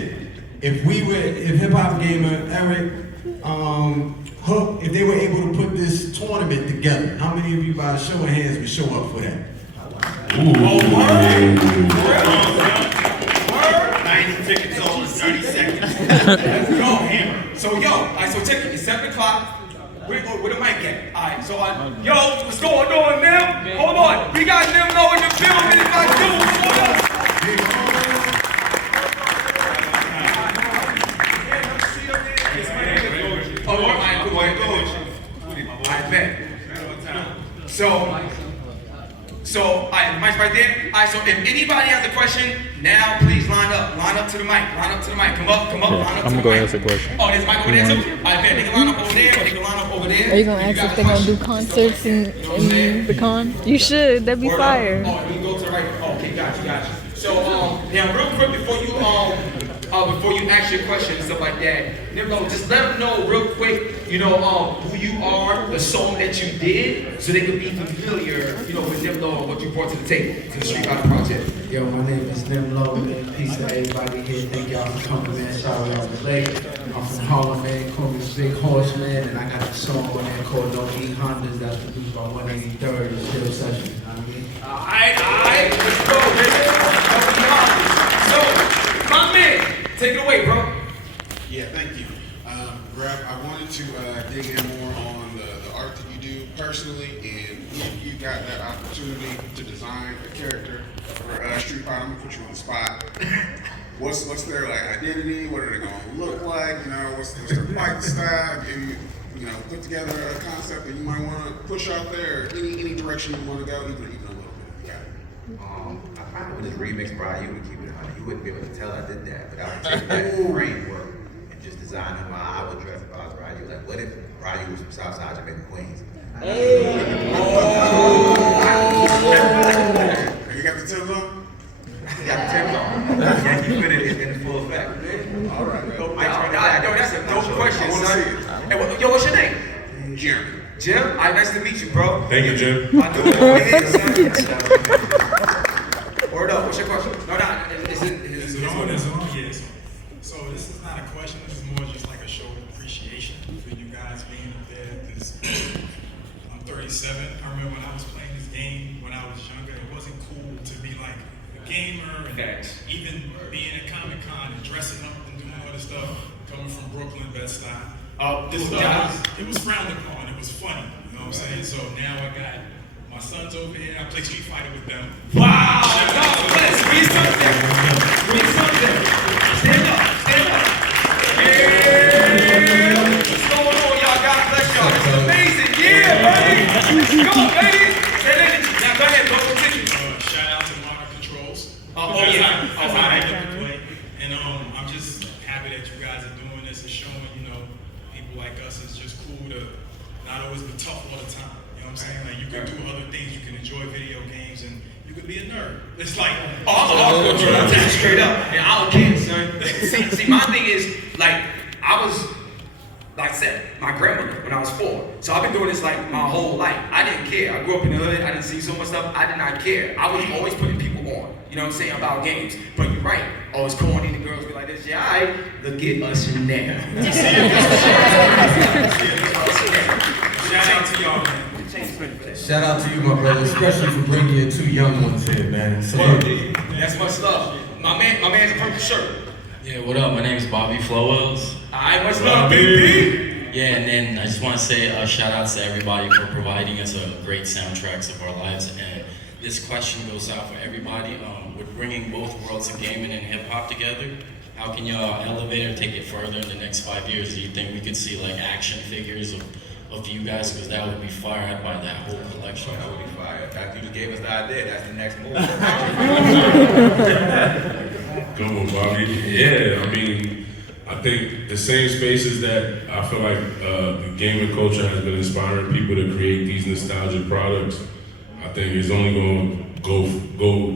if Hip Hop Gamer, Eric, Hook, if they were able to put this tournament together, how many of you by a show of hands would show up for that? Oh, word. 90 tickets on 30 seconds. Yo, so alright, so check it. It's 7 o'clock. Where the mic at? Alright, so yo, what's going on, Nim? Hold on, we got Nim Low in the building. If I do, hold on. Oh, alright, cool, alright, bet. So, alright, the mic's right there. Alright, so if anybody has a question, now please line up to the mic, Come up, line up to the mic. I'm gonna go ask a question. Oh, there's a mic over there too? Alright, bet, they can line up over there, or they can line up over there. Are you gonna ask if they're gonna do concerts in the con? You should. That'd be fire. Oh, you go to the right. Oh, okay, got you. So, now real quick before you ask your question and stuff like that, just let them know real quick, who you are, the song that you did, so they can be familiar, with them and what you brought to the table, to the Street Fighter Project. Yo, my name is Nim Low, man. Peace to everybody here. Thank y'all for coming, man. Shout out to Lake. I'm from Harlem, man. Call me Big Horse, man. And I got a song on there called No E Hondas that's produced by 183rd and Still Sessions. You know what I mean? Alright, let's go, baby. So, my man, take it away, bro. Yeah, thank you. Greg, I wanted to dig in more on the art that you do personally, and if you got that opportunity to design a character for Street Fighter, I'm gonna put you on the spot. What's their identity? What are they gonna look like? What's their fight style? And put together a concept that you might want to push out there. Any direction you want to go, even a little bit. Yeah. I found with this remix, bro, you would keep it 100. You wouldn't be able to tell I did that, but I would take that framework and just design him how I would dress if I was Ryu. Like, what if Ryu was from Southside Jamaica, Queens? You got the Timbs on? Got the Timbs on. Yeah, you put it in full effect. All right, man. Yo, that's a dope question, I wanna son. see it. Hey, yo, what's your name? Jim. Jim? Alright, nice to meet you, bro. Thank you, Jim. I know who it is, son. Word up, what's your question? No, Is it on? Is it on? Yes. So this is not a question. This is more just like a show of appreciation for you guys being up there. I'm 37. I remember when I was playing this game when I was younger. It wasn't cool to be like a gamer and even being at Comic-Con and dressing up and doing all this stuff. Coming from Brooklyn, Bed-Stuy. It was frowned upon. It was funny. You know what I'm saying? So now I got my sons over here. I play Street Fighter with them. Wow! God bless. We something. Stand up. Yeah! What's going on, y'all? God bless y'all. This is amazing. Yeah, baby! Come on, ladies! Now go ahead, bro. Continue. Shout out to Market Controls. Yeah. And I'm just happy that you guys are doing this and showing, people like us it's just cool to not always be tough all the time. You know what I'm saying? Like you can do other things, you can enjoy video games, and you could be a nerd. It's like, I'm gonna tell you straight up, and I don't care, son. See, my thing is, I was, like I said, my grandmother when I was 4. So I've been doing this my whole life. I didn't care. I grew up in the hood. I didn't see so much stuff. I did not care. I was always putting people on. You know what I'm saying, about games. But you're right. Oh, it's corny. The girls be like this. Yeah, all right. Look at us now. shout out to y'all, man. Shout out to you, my brother, especially for bringing your two young ones here, man. Salute. That's much love. My man's a purple shirt. Yeah, what up? My name is Bobby Flowells. Alright, much love, BB. Yeah, and then I just want to say shout out to everybody for providing us great soundtracks of our lives. And this question goes out for everybody. With bringing both worlds of gaming and hip hop together, how can y'all elevate or take it further in the next 5 years? Do you think we could see like action figures of you guys? Because that would be fire. I'd buy that whole collection. That would be fire. In fact, you just gave us the idea. That's the next move. Good one, Bobby. Yeah, I mean, I think the same spaces that I feel like the gaming culture has been inspiring people to create these nostalgic products, I think it's only going to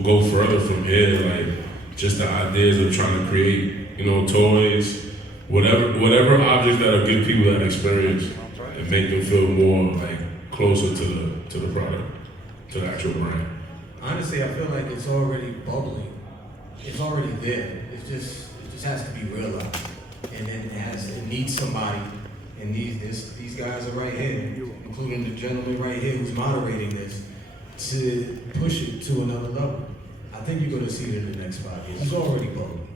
go further from here. Like just the ideas of trying to create, toys, whatever objects that'll give people that experience and make them feel more like closer to the product, to the actual brand. Honestly, I feel like it's already bubbling. It's already there. It just has to be realized. And then it needs somebody. And these guys are right here, including the gentleman right here who's moderating this, to push it to another level. I think you're gonna see it in the next 5 years. It's already bubbling.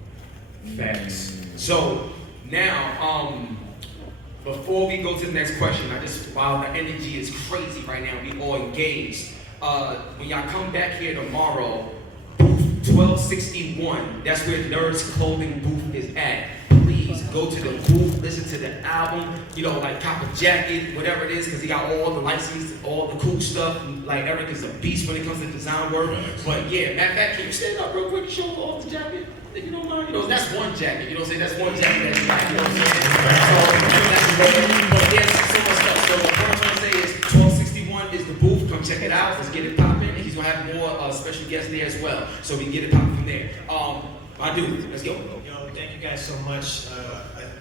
Facts. So now, before we go to the next question, while the energy is crazy right now, we all engaged. When y'all come back here tomorrow, booth 1261, that's where Nerds Clothing booth is at. Please go to the booth, listen to the album, like cop a jacket, whatever it is, because he got all the license, all the cool stuff. Like Eric is a beast when it comes to design work. But yeah, matter of fact, can you stand up real quick and show off the jacket? If you don't mind, that's one jacket. That's one jacket that you like. But there's so much stuff. So what I'm trying to say is 1261 is the booth. Come check it out. Let's get it popping. And he's gonna have more special guests there as well. So we can get it popping from there. My dude, let's go. Yo, thank you guys so much.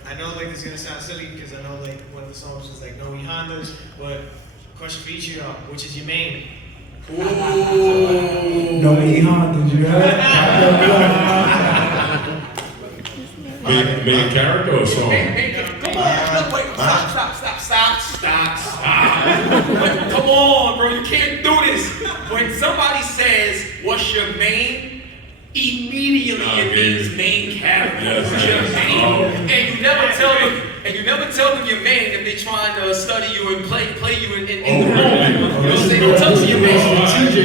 I know this is gonna sound silly because I know one of the songs was no Hondas, but question for each of y'all, which is your main? Ooh. No Hondas, you heard? Main character or song? Come on, wait, stop. Come on, bro, you can't do this. When somebody says, what's your main? Immediately it means main character. What's your main? And you never tell them your main if they're trying to study you and play you in the moment. They don't tell you your main.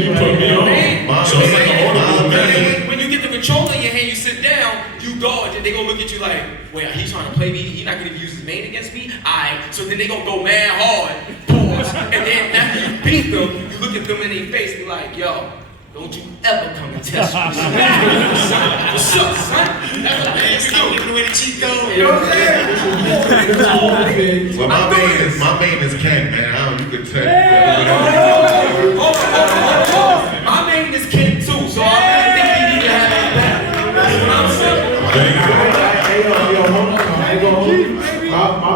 You put me on. So it's like an audible. When you get the controller in your hand, you sit down, you go, and then they gonna look at you like, wait, he's trying to play me, he's not gonna use his main against me? Alright, so then they gonna go mad hard, pause, and then after you beat them, you look at them in their face and be like, yo, don't you ever come and test me. What's up, son? That's what I'm saying. Giving away the cheat code. You know what I'm saying? Well, my main is Ken, man. You could tell. Hold on. My main is Ken too, so I really think we need to have that back. That's what I'm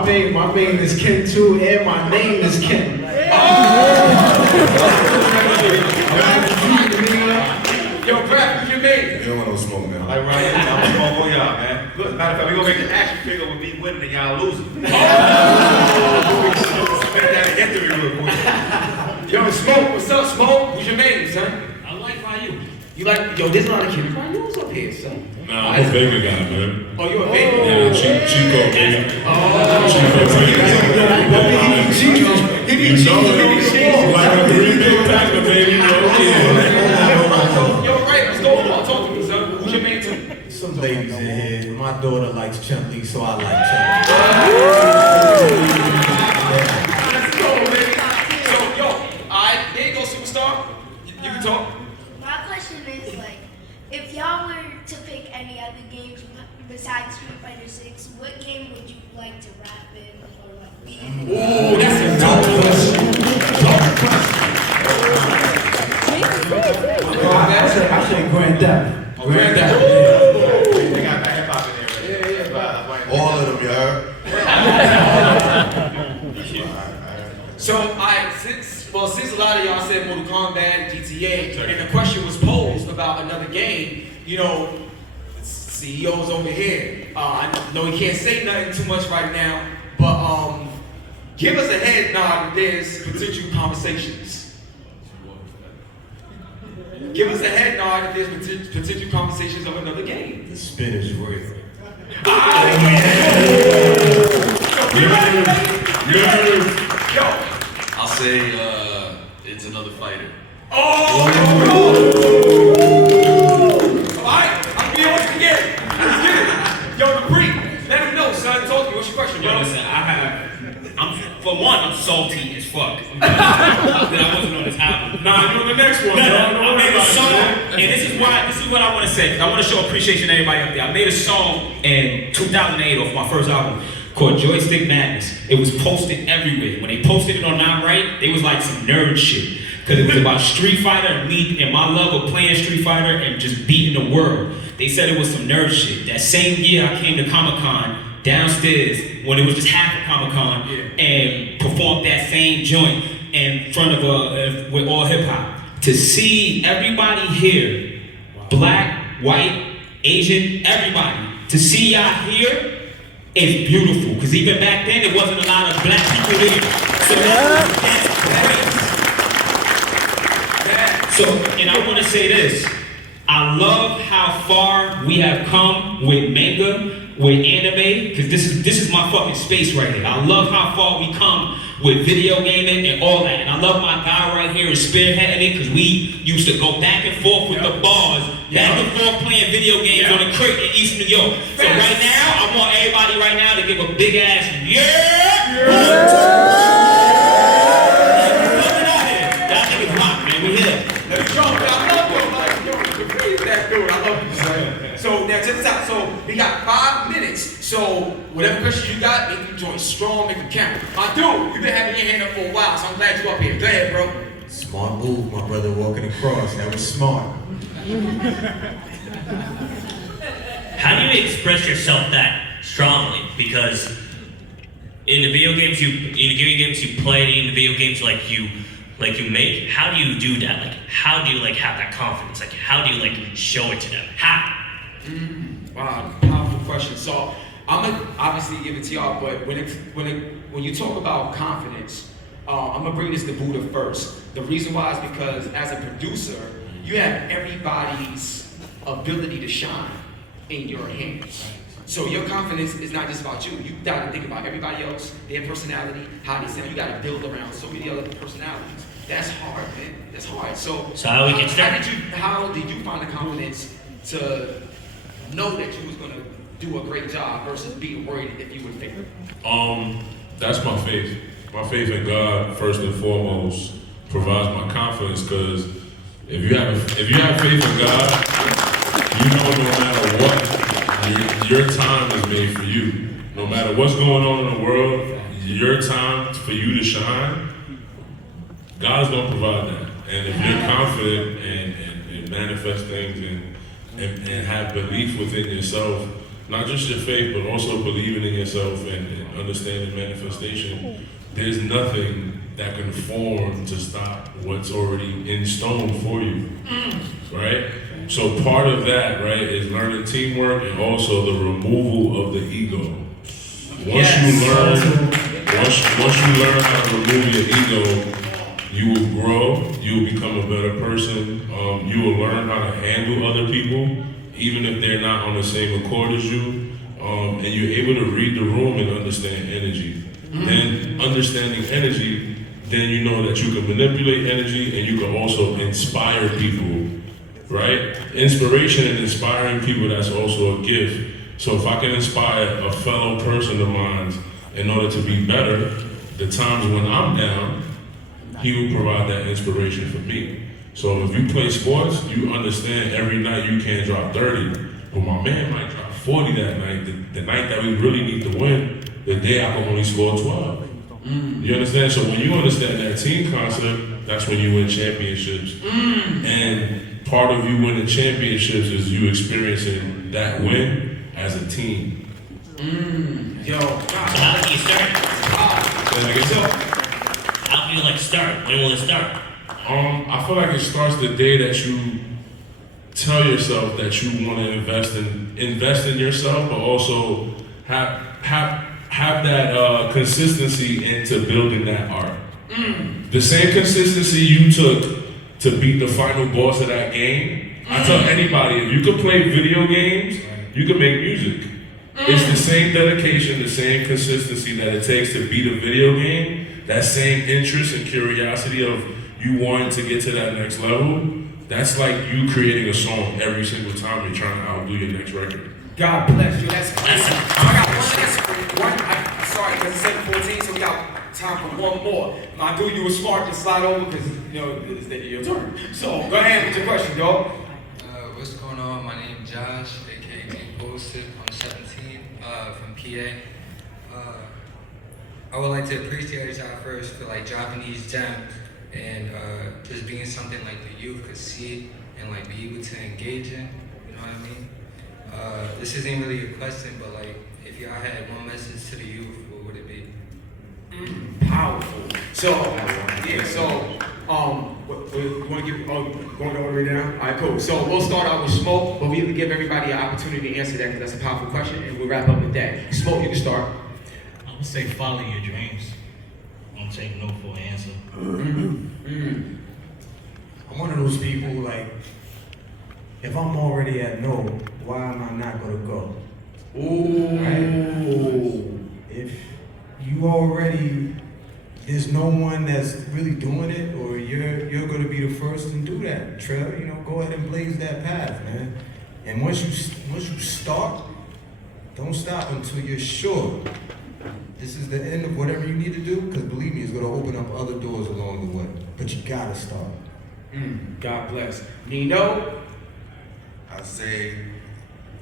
saying. My main is Ken too, and my name is Ken. Yo, Brad, who's your main? You don't want no smoke, man. Like Ryan, I'm smoke on y'all, man. Look, as a matter of fact, we're gonna make an action figure with me winning and y'all losing. Make that an interview real quick. Yo, Smoke, what's up, Smoke? Who's your main, son? I like Ryu. You like, yo, there's a lot of kids. Ryu's up here, son. Nah, I'm a Vega guy, man. Oh, you a Vega? Yeah, Chico, baby. Chico. You know, like a Green Bay Packer, baby. Yo, Ray, let's go. Talk to me, son. Who's your main too? Some ladies in here. My daughter likes Chun-Li, so I like Let's go, baby. So, yo, alright, there you go, superstar. You can talk. My question is if y'all were to pick any other games besides Street Fighter 6, what game would you like to rap in or be in? Ooh, that's a dope question. I say Grand Theft. Grand Theft. They got that hip hop in there. Yeah. All of them, you heard? So, since a lot of y'all said Mortal Kombat, GTA, and the question was posed about another game, CEO's over here. I know he can't say nothing too much right now, but Give us a head nod if there's potential conversations. Give us a head nod if there's potential conversations of another game. The spin is real. I'll say it's another fighter. Alright, I'm being honest again. Let's get it. Yo, Dupree, let him know, son. Talk to you. What's your question, bro? Listen, for one, I'm salty as fuck that I wasn't on this album. Nah, you're on the next one, bro. I made a song, and this is what I want to say. I want to show appreciation to everybody up there. I made a song in 2008 off my first album called Joystick Madness. It was posted everywhere. When they posted it on Not Right, it was like some nerd shit. Because it was about Street Fighter and me and my love of playing Street Fighter and just beating the world. They said it was some nerd shit. That same year I came to Comic-Con downstairs when it was just half of Comic-Con and performed that same joint in front of with all hip hop. To see everybody here, black, white, Asian, everybody, to see y'all here is beautiful. Because even back then there wasn't a lot of black people here. So that's great. So, and I want to say this. I love how far we have come with manga, with anime, because this is my fucking space right here. I love how far we come with video gaming and all that. And I love my guy right here is spearheading it, because we used to go back and forth with the bars, back and forth playing video games on the crate in East New York. So right now, I want everybody right now to give a big ass Y'all niggas rock, man. We here. So now check this out. So we got 5 minutes. So whatever questions you got, make them join strong, make them count. My dude, you've been having your hand up for a while, so I'm glad you up here. Go ahead, bro. Smart move, my brother walking across. That was smart. How do you express yourself that strongly? Because in the video games you play, in the video games you make, how do you do that? Like, how do you have that confidence? Like, how do you show it to them? How? Wow, powerful question. So I'm gonna obviously give it to y'all, but when you talk about confidence, I'm gonna bring this to Buddha first. The reason why is because as a producer, you have everybody's ability to shine in your hands. So your confidence is not just about you. You gotta think about everybody else, their personality, how they sound. You gotta build around so many other personalities. That's hard, man. That's hard. So how we can start? How did you find the confidence to know that you was gonna do a great job versus being worried if you would fail? That's my faith. My faith in God, first and foremost, provides my confidence, because if you have faith in God, you know no matter what, your time is made for you. No matter what's going on in the world, your time for you to shine, God's gonna provide that. And if you're confident and manifest things and have belief within yourself, not just your faith, but also believing in yourself and understanding manifestation, there's nothing that can form to stop what's already in stone for you, right? So part of that, right, is learning teamwork and also the removal of the ego. Once you learn how to remove your ego, you will grow, you will become a better person, you will learn how to handle other people, even if they're not on the same accord as you, and you're able to read the room and understand energy. Then understanding energy, then you know that you can manipulate energy and you can also inspire people, right? Inspiration and inspiring people, that's also a gift. So if I can inspire a fellow person of mine in order to be better, the times when I'm down, he will provide that inspiration for me. So if you play sports, you understand every night you can't drop 30, but my man might drop 40 that night. The night that we really need to win, the day I can only score 12. You understand? So when you understand that team concept, that's when you win championships. And part of you winning championships is you experiencing that win as a team. Yo, how do you start? How do you start? When will it start? I feel like it starts the day that you tell yourself that you want to invest in yourself, but also have have that consistency into building that art. The same consistency you took to beat the final boss of that game. I tell anybody, if you can play video games, you can make music. It's the same dedication, the same consistency that it takes to beat a video game, that same interest and curiosity of you wanting to get to that next level. That's like you creating a song every single time you're trying to outdo your next record. God bless you. That's awesome. I got one. Sorry, because it's 7:14, so we got time for one more. My dude, you were smart to slide over because you know it's your turn. So go ahead with your question, dog. What's going on? My name's Josh, aka Big Posted. I'm 17, from PA. I would like to appreciate y'all first for like dropping these gems and just being something like the youth could see and like be able to engage in. You know what I mean? This isn't really a question, but like, if y'all had one message to the youth, what would it be? Powerful. So, yeah, so, you want to give, going all the way down? All right, cool. So we'll start out with Smoke, but we have to give everybody an opportunity to answer that because that's a powerful question, and we'll wrap up with that. Smoke, you can start. I would say follow your dreams. Don't take no for an answer. I'm one of those people, like, if I'm already at no, why am I not gonna go? Ooh. Right? If you already, there's no one that's really doing it, or you're gonna be the first to do that, Trev. You know, go ahead and blaze that path, man. And once you start, don't stop until you're sure this is the end of whatever you need to do. Because believe me, it's gonna open up other doors along the way. But you gotta start. God bless. Nino. I say,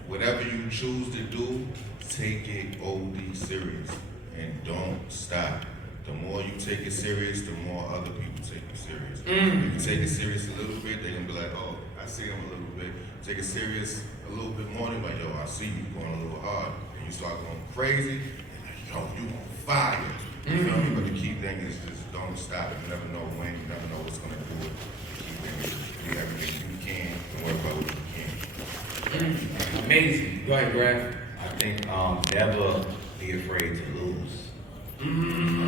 whatever you choose to do, take it OD serious and don't stop. The more you take it serious, the more other people take it serious. If you take it serious a little bit, they're gonna be like, oh, I see him a little bit. Take it serious a little bit more, they're like, yo, I see you going a little hard. And you start going crazy, they're like, yo, you on fire. You feel me? But the key thing is just don't stop. You never know when, you never know what's gonna do it. The key thing is just do everything you can and work out what you can. Amazing. Go ahead, Greg. I think never be afraid to lose. I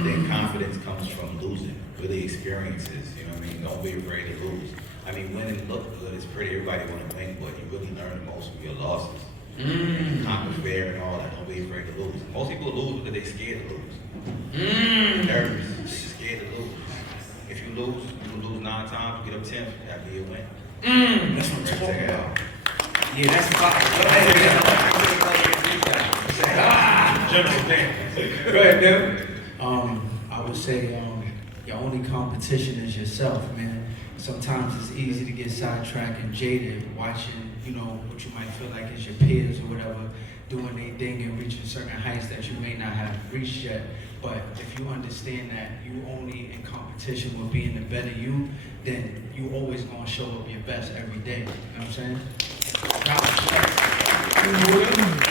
think confidence comes from losing, really experiences, you know what I mean? Don't be afraid to lose. I mean, winning look good, it's pretty, everybody want to win, but you really learn the most from your losses. Conquer fear and all that, don't be afraid to lose. Most people lose because they're scared to lose. Nervous, they're scared to lose. If you lose, you lose 9 times, you get up 10, that'd be a win. That's what I'm talking about. Yeah, that's the Go ahead, Devin. I would say your only competition is yourself, man. Sometimes it's easy to get sidetracked and jaded watching, you know, what you might feel like is your peers or whatever doing their thing and reaching certain heights that you may not have reached yet. But if you understand that you only in competition with being the better you, then you always gonna show up your best every day. You know what I'm saying?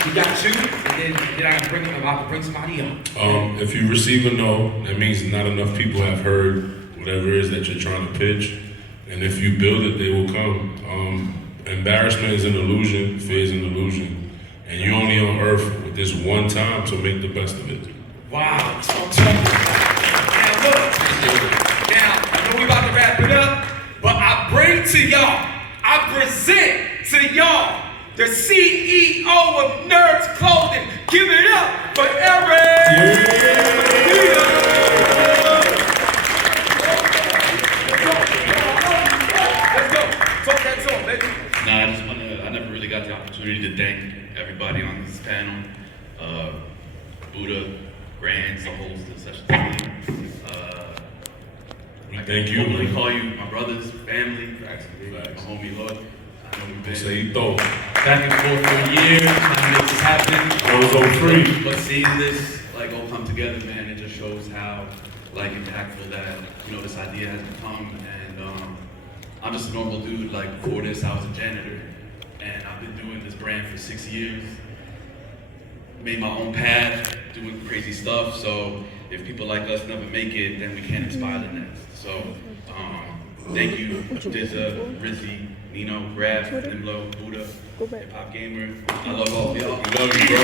We got two, and then I can about to bring somebody up. If you receive a no, that means not enough people have heard whatever it is that you're trying to pitch. And if you build it, they will come. Embarrassment is an illusion, fear is an illusion. And you're only on earth with this one time to make the best of it. Wow, that's what I'm talking about. Now look, I know we about to wrap it up, but I bring to y'all, I present to y'all the CEO of Nerds Clothing. Give it up for Eric! Let's go. Talk that talk, baby. I never really got the opportunity to thank everybody on this panel. Buddha, Grants, the host of such a thing. Thank you. I call you my brothers, family, actually, my homie Lord. I know we've been back and forth for years trying to make this happen. I was on free. But seeing this like all come together, man, it just shows how like impactful that this idea has become. And I'm just a normal dude. Like before this, I was a janitor, and I've been doing this brand for 6 years. Made my own path, doing crazy stuff. So if people like us never make it, then we can't inspire the next. So thank you, Dizza, Rizzy, Nino, Grab, Nimlo, Buddha, Hip Hop Gamer. I love all of y'all. Love you, bro.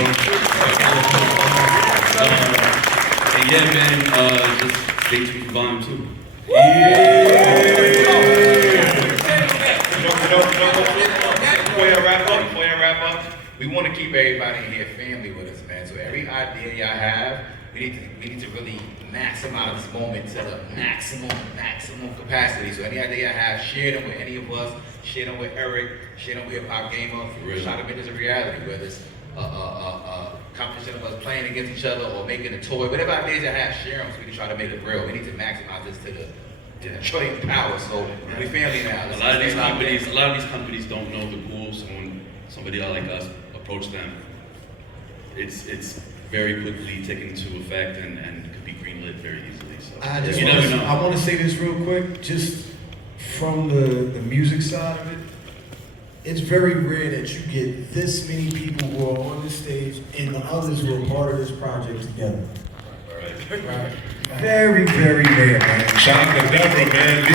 yeah, man, just stay tuned for volume 2. Before y'all wrap up, we want to keep everybody in here family with us, man. So every idea y'all have, we need to really maximize this moment to the maximum capacity. So any idea y'all have, share them with any of us, share them with Eric, share them with Hip Hop Gamer. Try to make this a reality, whether it's a competition of us playing against each other or making a toy. Whatever ideas y'all have, share them so we can try to make it real. We need to maximize this to the Detroit power. So we family now. A lot of these companies don't know the rules, so when somebody like us approach them, it's very quickly taken into effect and could be greenlit very easily. So you never know. I want to say this real quick, just from the music side of it. It's very rare that you get this many people who are on the stage and the others who are part of this project together. Right. Very, very rare, man. Shout out to Deborah, man.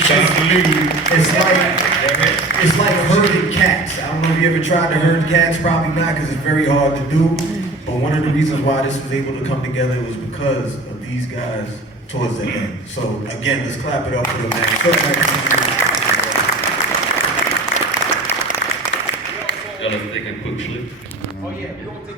Shout out to you. It's like herding cats. I don't know if you ever tried to herd cats. Probably not, because it's very hard to do. But one of the reasons why this was able to come together was because of these guys towards the end. So again, let's clap it up for them, man. Y'all take a quick slip. Oh yeah, we don't take